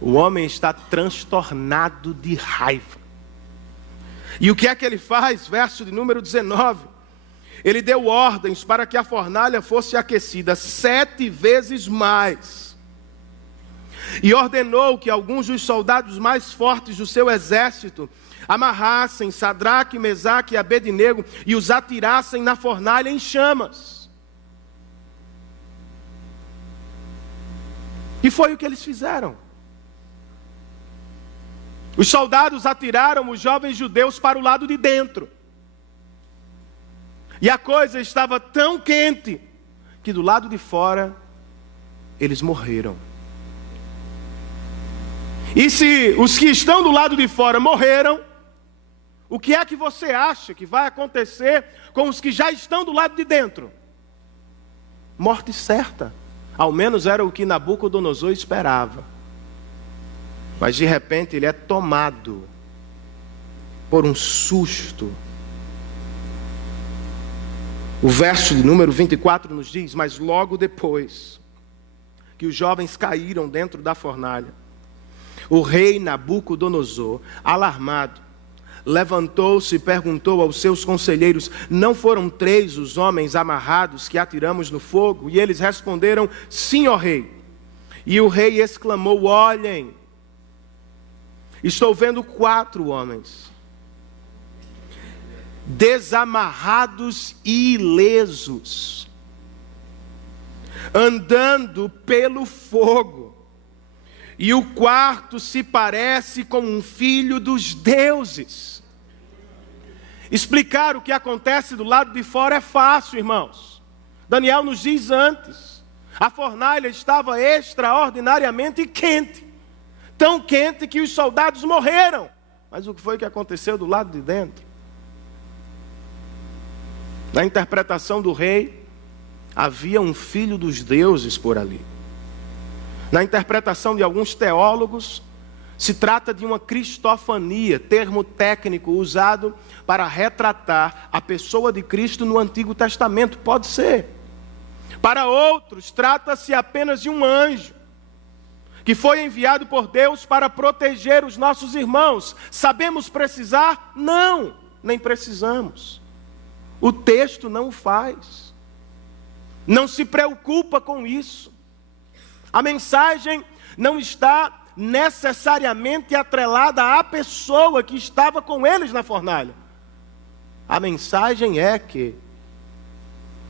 O homem está transtornado de raiva. E o que é que ele faz? Verso de número 19. Ele deu ordens para que a fornalha fosse aquecida 7 vezes mais. E ordenou que alguns dos soldados mais fortes do seu exército amarrassem Sadraque, Mesaque e Abednego e os atirassem na fornalha em chamas. E foi o que eles fizeram. Os soldados atiraram os jovens judeus para o lado de dentro. E a coisa estava tão quente que do lado de fora eles morreram. E se os que estão do lado de fora morreram, o que é que você acha que vai acontecer com os que já estão do lado de dentro? Morte certa. Ao menos era o que Nabucodonosor esperava. Mas de repente ele é tomado por um susto. O verso de número 24 nos diz: mas logo depois que os jovens caíram dentro da fornalha, o rei Nabucodonosor, alarmado, levantou-se e perguntou aos seus conselheiros: não foram 3 os homens amarrados que atiramos no fogo? E eles responderam: sim, ó rei. E o rei exclamou: olhem, estou vendo 4 homens, desamarrados e ilesos, andando pelo fogo. E o quarto se parece com um filho dos deuses. Explicar o que acontece do lado de fora é fácil, irmãos. Daniel nos diz antes: a fornalha estava extraordinariamente quente. Tão quente que os soldados morreram. Mas o que foi que aconteceu do lado de dentro? Na interpretação do rei, havia um filho dos deuses por ali. Na interpretação de alguns teólogos, se trata de uma cristofania, termo técnico usado para retratar a pessoa de Cristo no Antigo Testamento. Pode ser. Para outros, trata-se apenas de um anjo que foi enviado por Deus para proteger os nossos irmãos. Sabemos precisar? Não, nem precisamos. O texto não o faz. Não se preocupa com isso. A mensagem não está necessariamente atrelada à pessoa que estava com eles na fornalha. A mensagem é que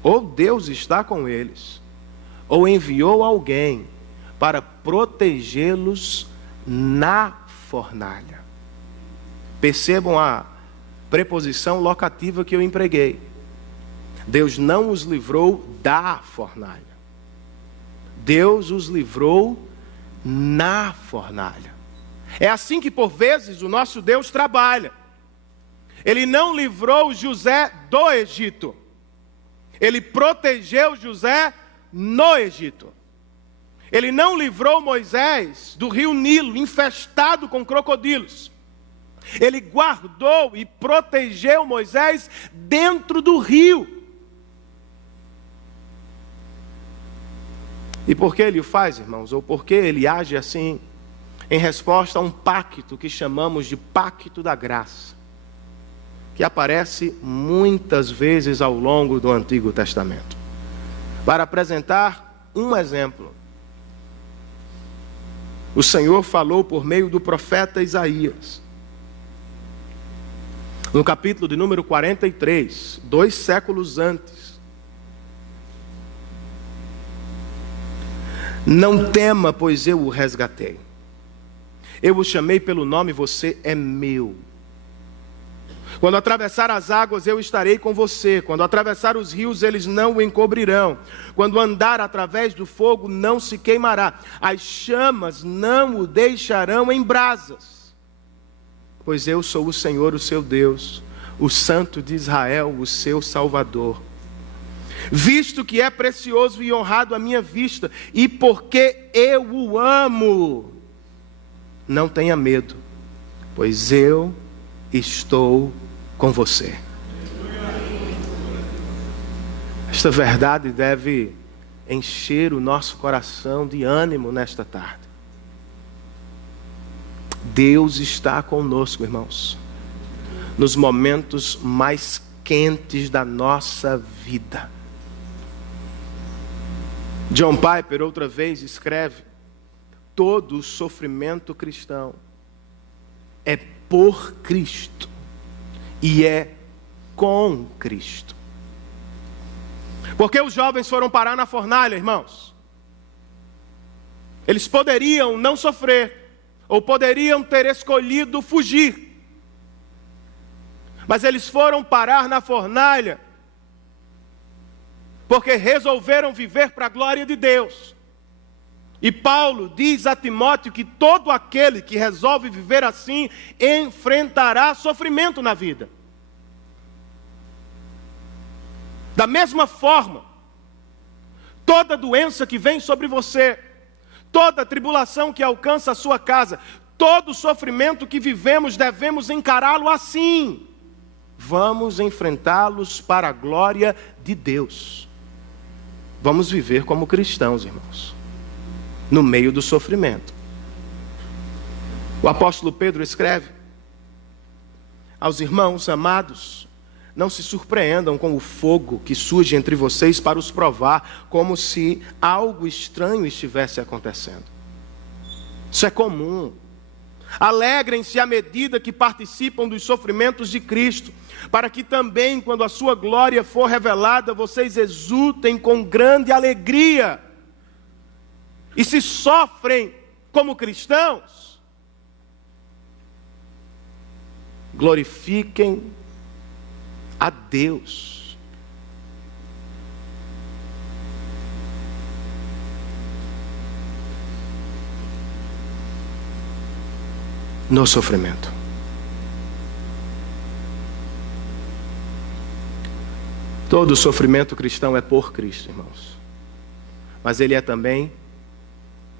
ou Deus está com eles, ou enviou alguém para protegê-los na fornalha. Percebam a preposição locativa que eu empreguei. Deus não os livrou da fornalha. Deus os livrou na fornalha. É assim que por vezes o nosso Deus trabalha. Ele não livrou José do Egito. Ele protegeu José no Egito. Ele não livrou Moisés do rio Nilo, infestado com crocodilos. Ele guardou e protegeu Moisés dentro do rio. E por que ele o faz, irmãos? Ou por que ele age assim? Em resposta a um pacto que chamamos de pacto da graça, que aparece muitas vezes ao longo do Antigo Testamento. Para apresentar um exemplo, o Senhor falou por meio do profeta Isaías, no capítulo de número 43, 2 séculos antes: não tema, pois eu o resgatei. Eu o chamei pelo nome, você é meu. Quando atravessar as águas, eu estarei com você. Quando atravessar os rios, eles não o encobrirão. Quando andar através do fogo, não se queimará. As chamas não o deixarão em brasas. Pois eu sou o Senhor, o seu Deus, o Santo de Israel, o seu Salvador. Visto que é precioso e honrado à minha vista, e porque eu o amo, não tenha medo, pois eu estou com você. Esta verdade deve encher o nosso coração de ânimo nesta tarde. Deus está conosco, irmãos, nos momentos mais quentes da nossa vida. John Piper, outra vez, escreve: todo o sofrimento cristão é por Cristo e é com Cristo. Porque os jovens foram parar na fornalha, irmãos? Eles poderiam não sofrer, ou poderiam ter escolhido fugir, mas eles foram parar na fornalha porque resolveram viver para a glória de Deus. E Paulo diz a Timóteo que todo aquele que resolve viver assim enfrentará sofrimento na vida. Da mesma forma, toda doença que vem sobre você, toda tribulação que alcança a sua casa, todo sofrimento que vivemos, devemos encará-lo assim. Vamos enfrentá-los para a glória de Deus. Vamos viver como cristãos, irmãos, no meio do sofrimento. O apóstolo Pedro escreve aos irmãos amados: não se surpreendam com o fogo que surge entre vocês para os provar, como se algo estranho estivesse acontecendo. Isso é comum. Alegrem-se à medida que participam dos sofrimentos de Cristo, para que também, quando a sua glória for revelada, vocês exultem com grande alegria. E se sofrem como cristãos, glorifiquem a Deus. No sofrimento. Todo sofrimento cristão é por Cristo, irmãos. Mas ele é também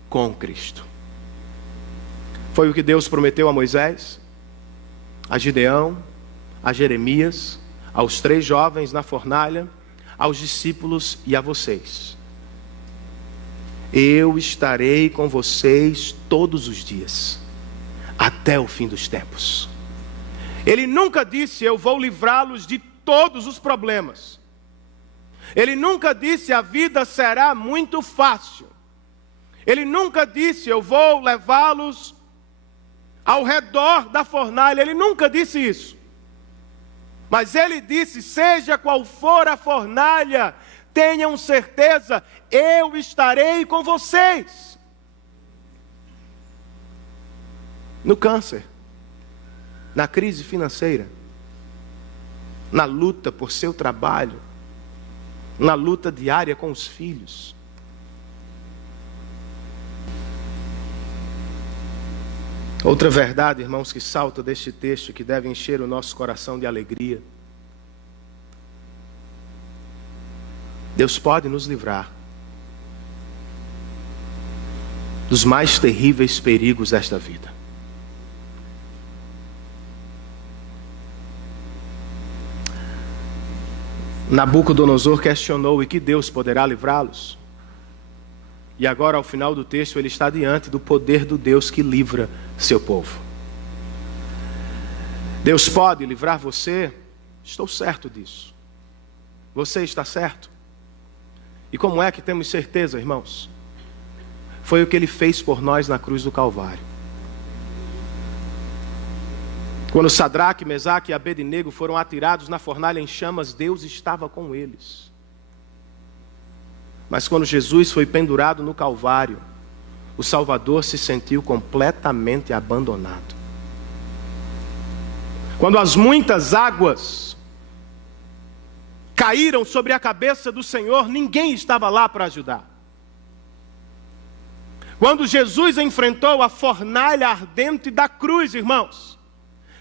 com Cristo. Foi o que Deus prometeu a Moisés, a Gideão, a Jeremias, aos 3 jovens na fornalha, aos discípulos e a vocês. Eu estarei com vocês todos os dias, até o fim dos tempos. Ele nunca disse: eu vou livrá-los de todos os problemas. Ele nunca disse: a vida será muito fácil. Ele nunca disse: eu vou levá-los ao redor da fornalha. Ele nunca disse isso. Mas ele disse: seja qual for a fornalha, tenham certeza, eu estarei com vocês. No câncer, na crise financeira, na luta por seu trabalho, na luta diária com os filhos. Outra verdade, irmãos, que salta deste texto, que deve encher o nosso coração de alegria: Deus pode nos livrar dos mais terríveis perigos desta vida. Nabucodonosor questionou: e que Deus poderá livrá-los? E agora, ao final do texto, ele está diante do poder do Deus que livra seu povo. Deus pode livrar você? Estou certo disso. Você está certo? E como é que temos certeza, irmãos? Foi o que ele fez por nós na cruz do Calvário. Quando Sadraque, Mesaque e Abednego foram atirados na fornalha em chamas, Deus estava com eles. Mas quando Jesus foi pendurado no Calvário, o Salvador se sentiu completamente abandonado. Quando as muitas águas caíram sobre a cabeça do Senhor, ninguém estava lá para ajudar. Quando Jesus enfrentou a fornalha ardente da cruz, irmãos,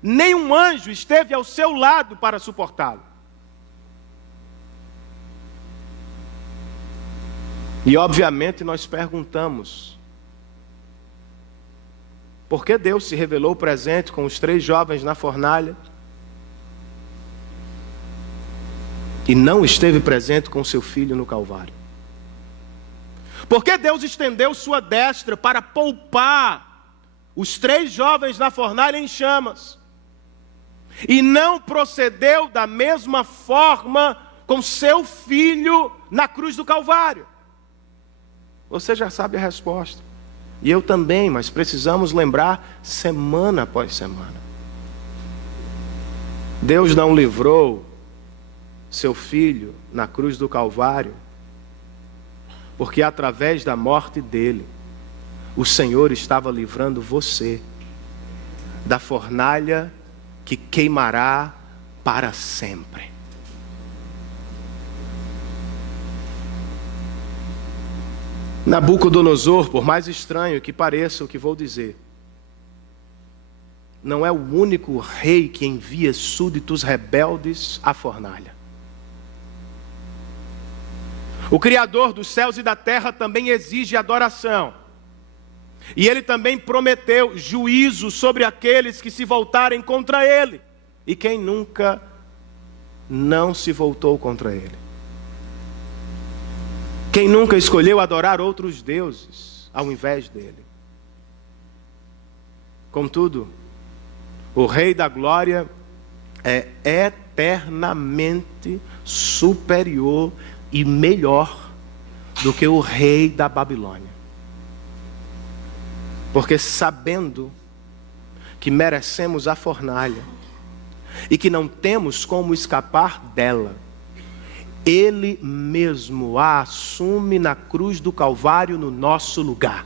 nenhum anjo esteve ao seu lado para suportá-lo. E obviamente nós perguntamos, por que Deus se revelou presente com os 3 jovens na fornalha e não esteve presente com seu filho no Calvário? Por que Deus estendeu sua destra para poupar os 3 jovens na fornalha em chamas e não procedeu da mesma forma com seu filho na cruz do Calvário? Você já sabe a resposta. E eu também, mas precisamos lembrar semana após semana. Deus não livrou seu filho na cruz do Calvário, porque através da morte dele, o Senhor estava livrando você da fornalha que queimará para sempre. Nabucodonosor, por mais estranho que pareça o que vou dizer, não é o único rei que envia súditos rebeldes à fornalha. O Criador dos céus e da terra também exige adoração. E ele também prometeu juízo sobre aqueles que se voltarem contra ele. E quem nunca não se voltou contra ele? Quem nunca escolheu adorar outros deuses ao invés dele? Contudo, o Rei da Glória é eternamente superior e melhor do que o rei da Babilônia. Porque sabendo que merecemos a fornalha e que não temos como escapar dela, Ele mesmo a assume na cruz do Calvário no nosso lugar.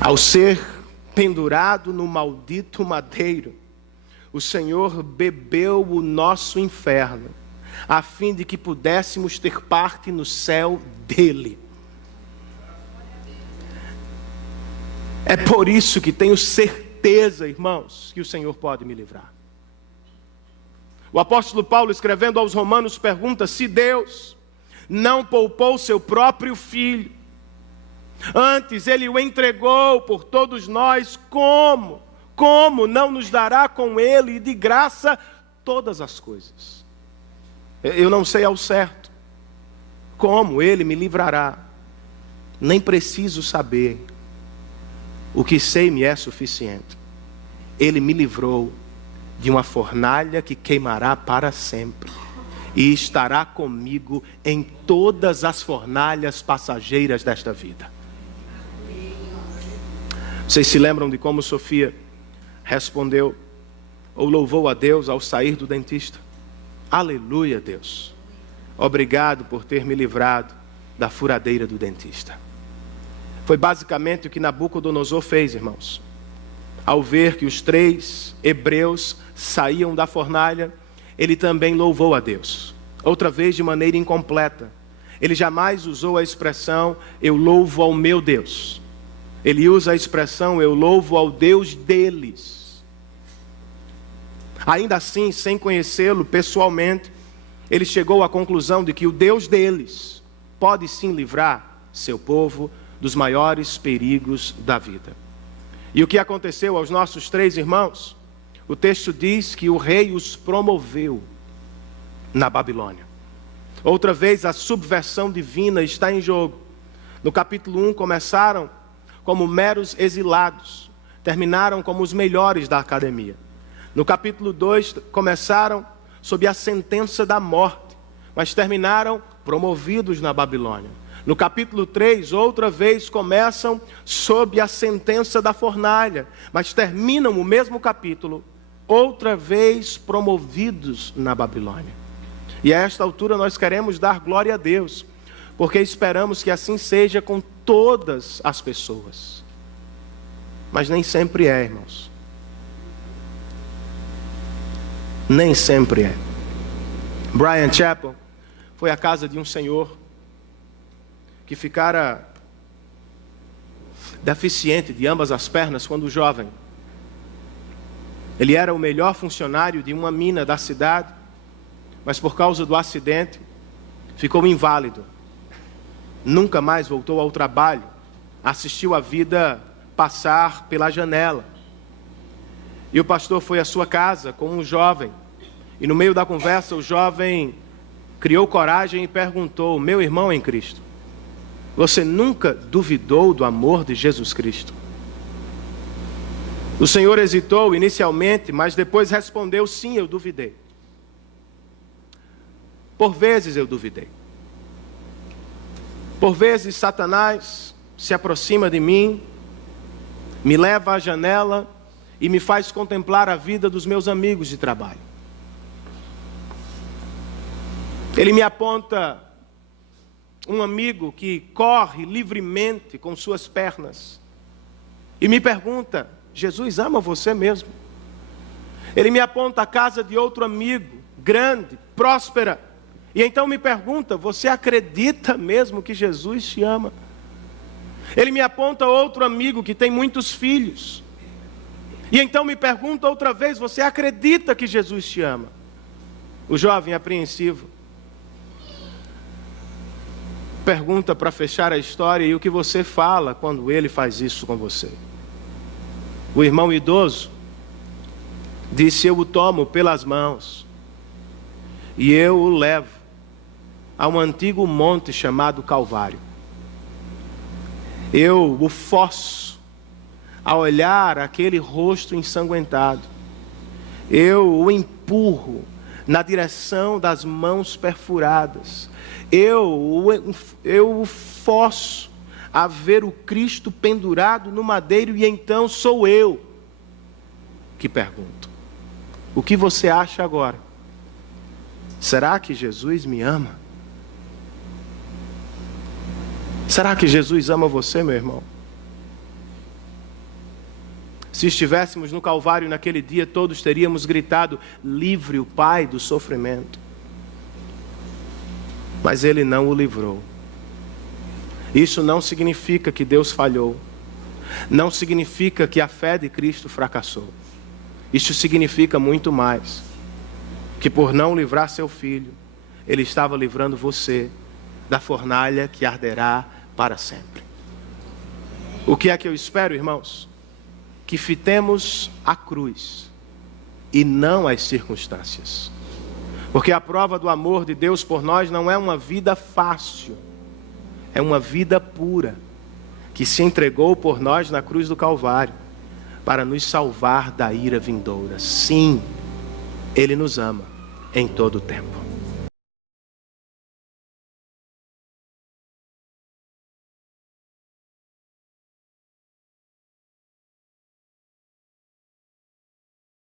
Ao ser pendurado no maldito madeiro, o Senhor bebeu o nosso inferno, a fim de que pudéssemos ter parte no céu dele. É por isso que tenho certeza, irmãos, que o Senhor pode me livrar. O apóstolo Paulo, escrevendo aos Romanos, pergunta: se Deus não poupou seu próprio filho, antes ele o entregou por todos nós, como não nos dará com ele de graça todas as coisas? Eu não sei ao certo como ele me livrará, nem preciso saber. O que sei me é suficiente. Ele me livrou de uma fornalha que queimará para sempre, e estará comigo em todas as fornalhas passageiras desta vida. Vocês se lembram de como Sofia respondeu ou louvou a Deus ao sair do dentista? Aleluia, Deus, obrigado por ter me livrado da furadeira do dentista. Foi basicamente o que Nabucodonosor fez, irmãos. Ao ver que os 3 hebreus saíam da fornalha, ele também louvou a Deus. Outra vez de maneira incompleta. Ele jamais usou a expressão, eu louvo ao meu Deus. Ele usa a expressão, eu louvo ao Deus deles. Ainda assim, sem conhecê-lo pessoalmente, ele chegou à conclusão de que o Deus deles pode sim livrar seu povo dos maiores perigos da vida. E o que aconteceu aos nossos 3 irmãos? O texto diz que o rei os promoveu na Babilônia. Outra vez a subversão divina está em jogo. No capítulo 1 começaram como meros exilados, terminaram como os melhores da academia. No capítulo 2 começaram sob a sentença da morte, mas terminaram promovidos na Babilônia. No capítulo 3, outra vez começam sob a sentença da fornalha, mas terminam o mesmo capítulo, outra vez promovidos na Babilônia. E a esta altura nós queremos dar glória a Deus, porque esperamos que assim seja com todas as pessoas. Mas nem sempre é, irmãos. Nem sempre é. Bryan Chapell foi à casa de um senhor que ficara deficiente de ambas as pernas quando jovem. Ele era o melhor funcionário de uma mina da cidade, mas por causa do acidente ficou inválido. Nunca mais voltou ao trabalho, assistiu a vida passar pela janela. E o pastor foi à sua casa com um jovem, e no meio da conversa o jovem criou coragem e perguntou: meu irmão em Cristo, você nunca duvidou do amor de Jesus Cristo? O Senhor hesitou inicialmente, mas depois respondeu: sim, eu duvidei. Por vezes eu duvidei. Por vezes Satanás se aproxima de mim, me leva à janela e me faz contemplar a vida dos meus amigos de trabalho. Ele me aponta um amigo que corre livremente com suas pernas e me pergunta: Jesus ama você mesmo? Ele me aponta a casa de outro amigo, grande, próspera, e então me pergunta: você acredita mesmo que Jesus te ama? Ele me aponta outro amigo que tem muitos filhos, e então me pergunta outra vez: você acredita que Jesus te ama? O jovem apreensivo pergunta para fechar a história: e o que você fala quando ele faz isso com você? O irmão idoso disse: eu o tomo pelas mãos e eu o levo a um antigo monte chamado Calvário. Eu o forço a olhar aquele rosto ensanguentado. Eu o empurro na direção das mãos perfuradas. Eu o forço a ver o Cristo pendurado no madeiro, e então sou eu que pergunto: o que você acha agora? Será que Jesus me ama? Será que Jesus ama você, meu irmão? Se estivéssemos no Calvário naquele dia, todos teríamos gritado: livre o Pai do sofrimento. Mas Ele não o livrou. Isso não significa que Deus falhou. Não significa que a fé de Cristo fracassou. Isso significa muito mais. Que por não livrar seu filho, Ele estava livrando você da fornalha que arderá para sempre. O que é que eu espero, irmãos? Que fitemos a cruz e não as circunstâncias. Porque a prova do amor de Deus por nós não é uma vida fácil, é uma vida pura, que se entregou por nós na cruz do Calvário, para nos salvar da ira vindoura. Sim, Ele nos ama em todo o tempo.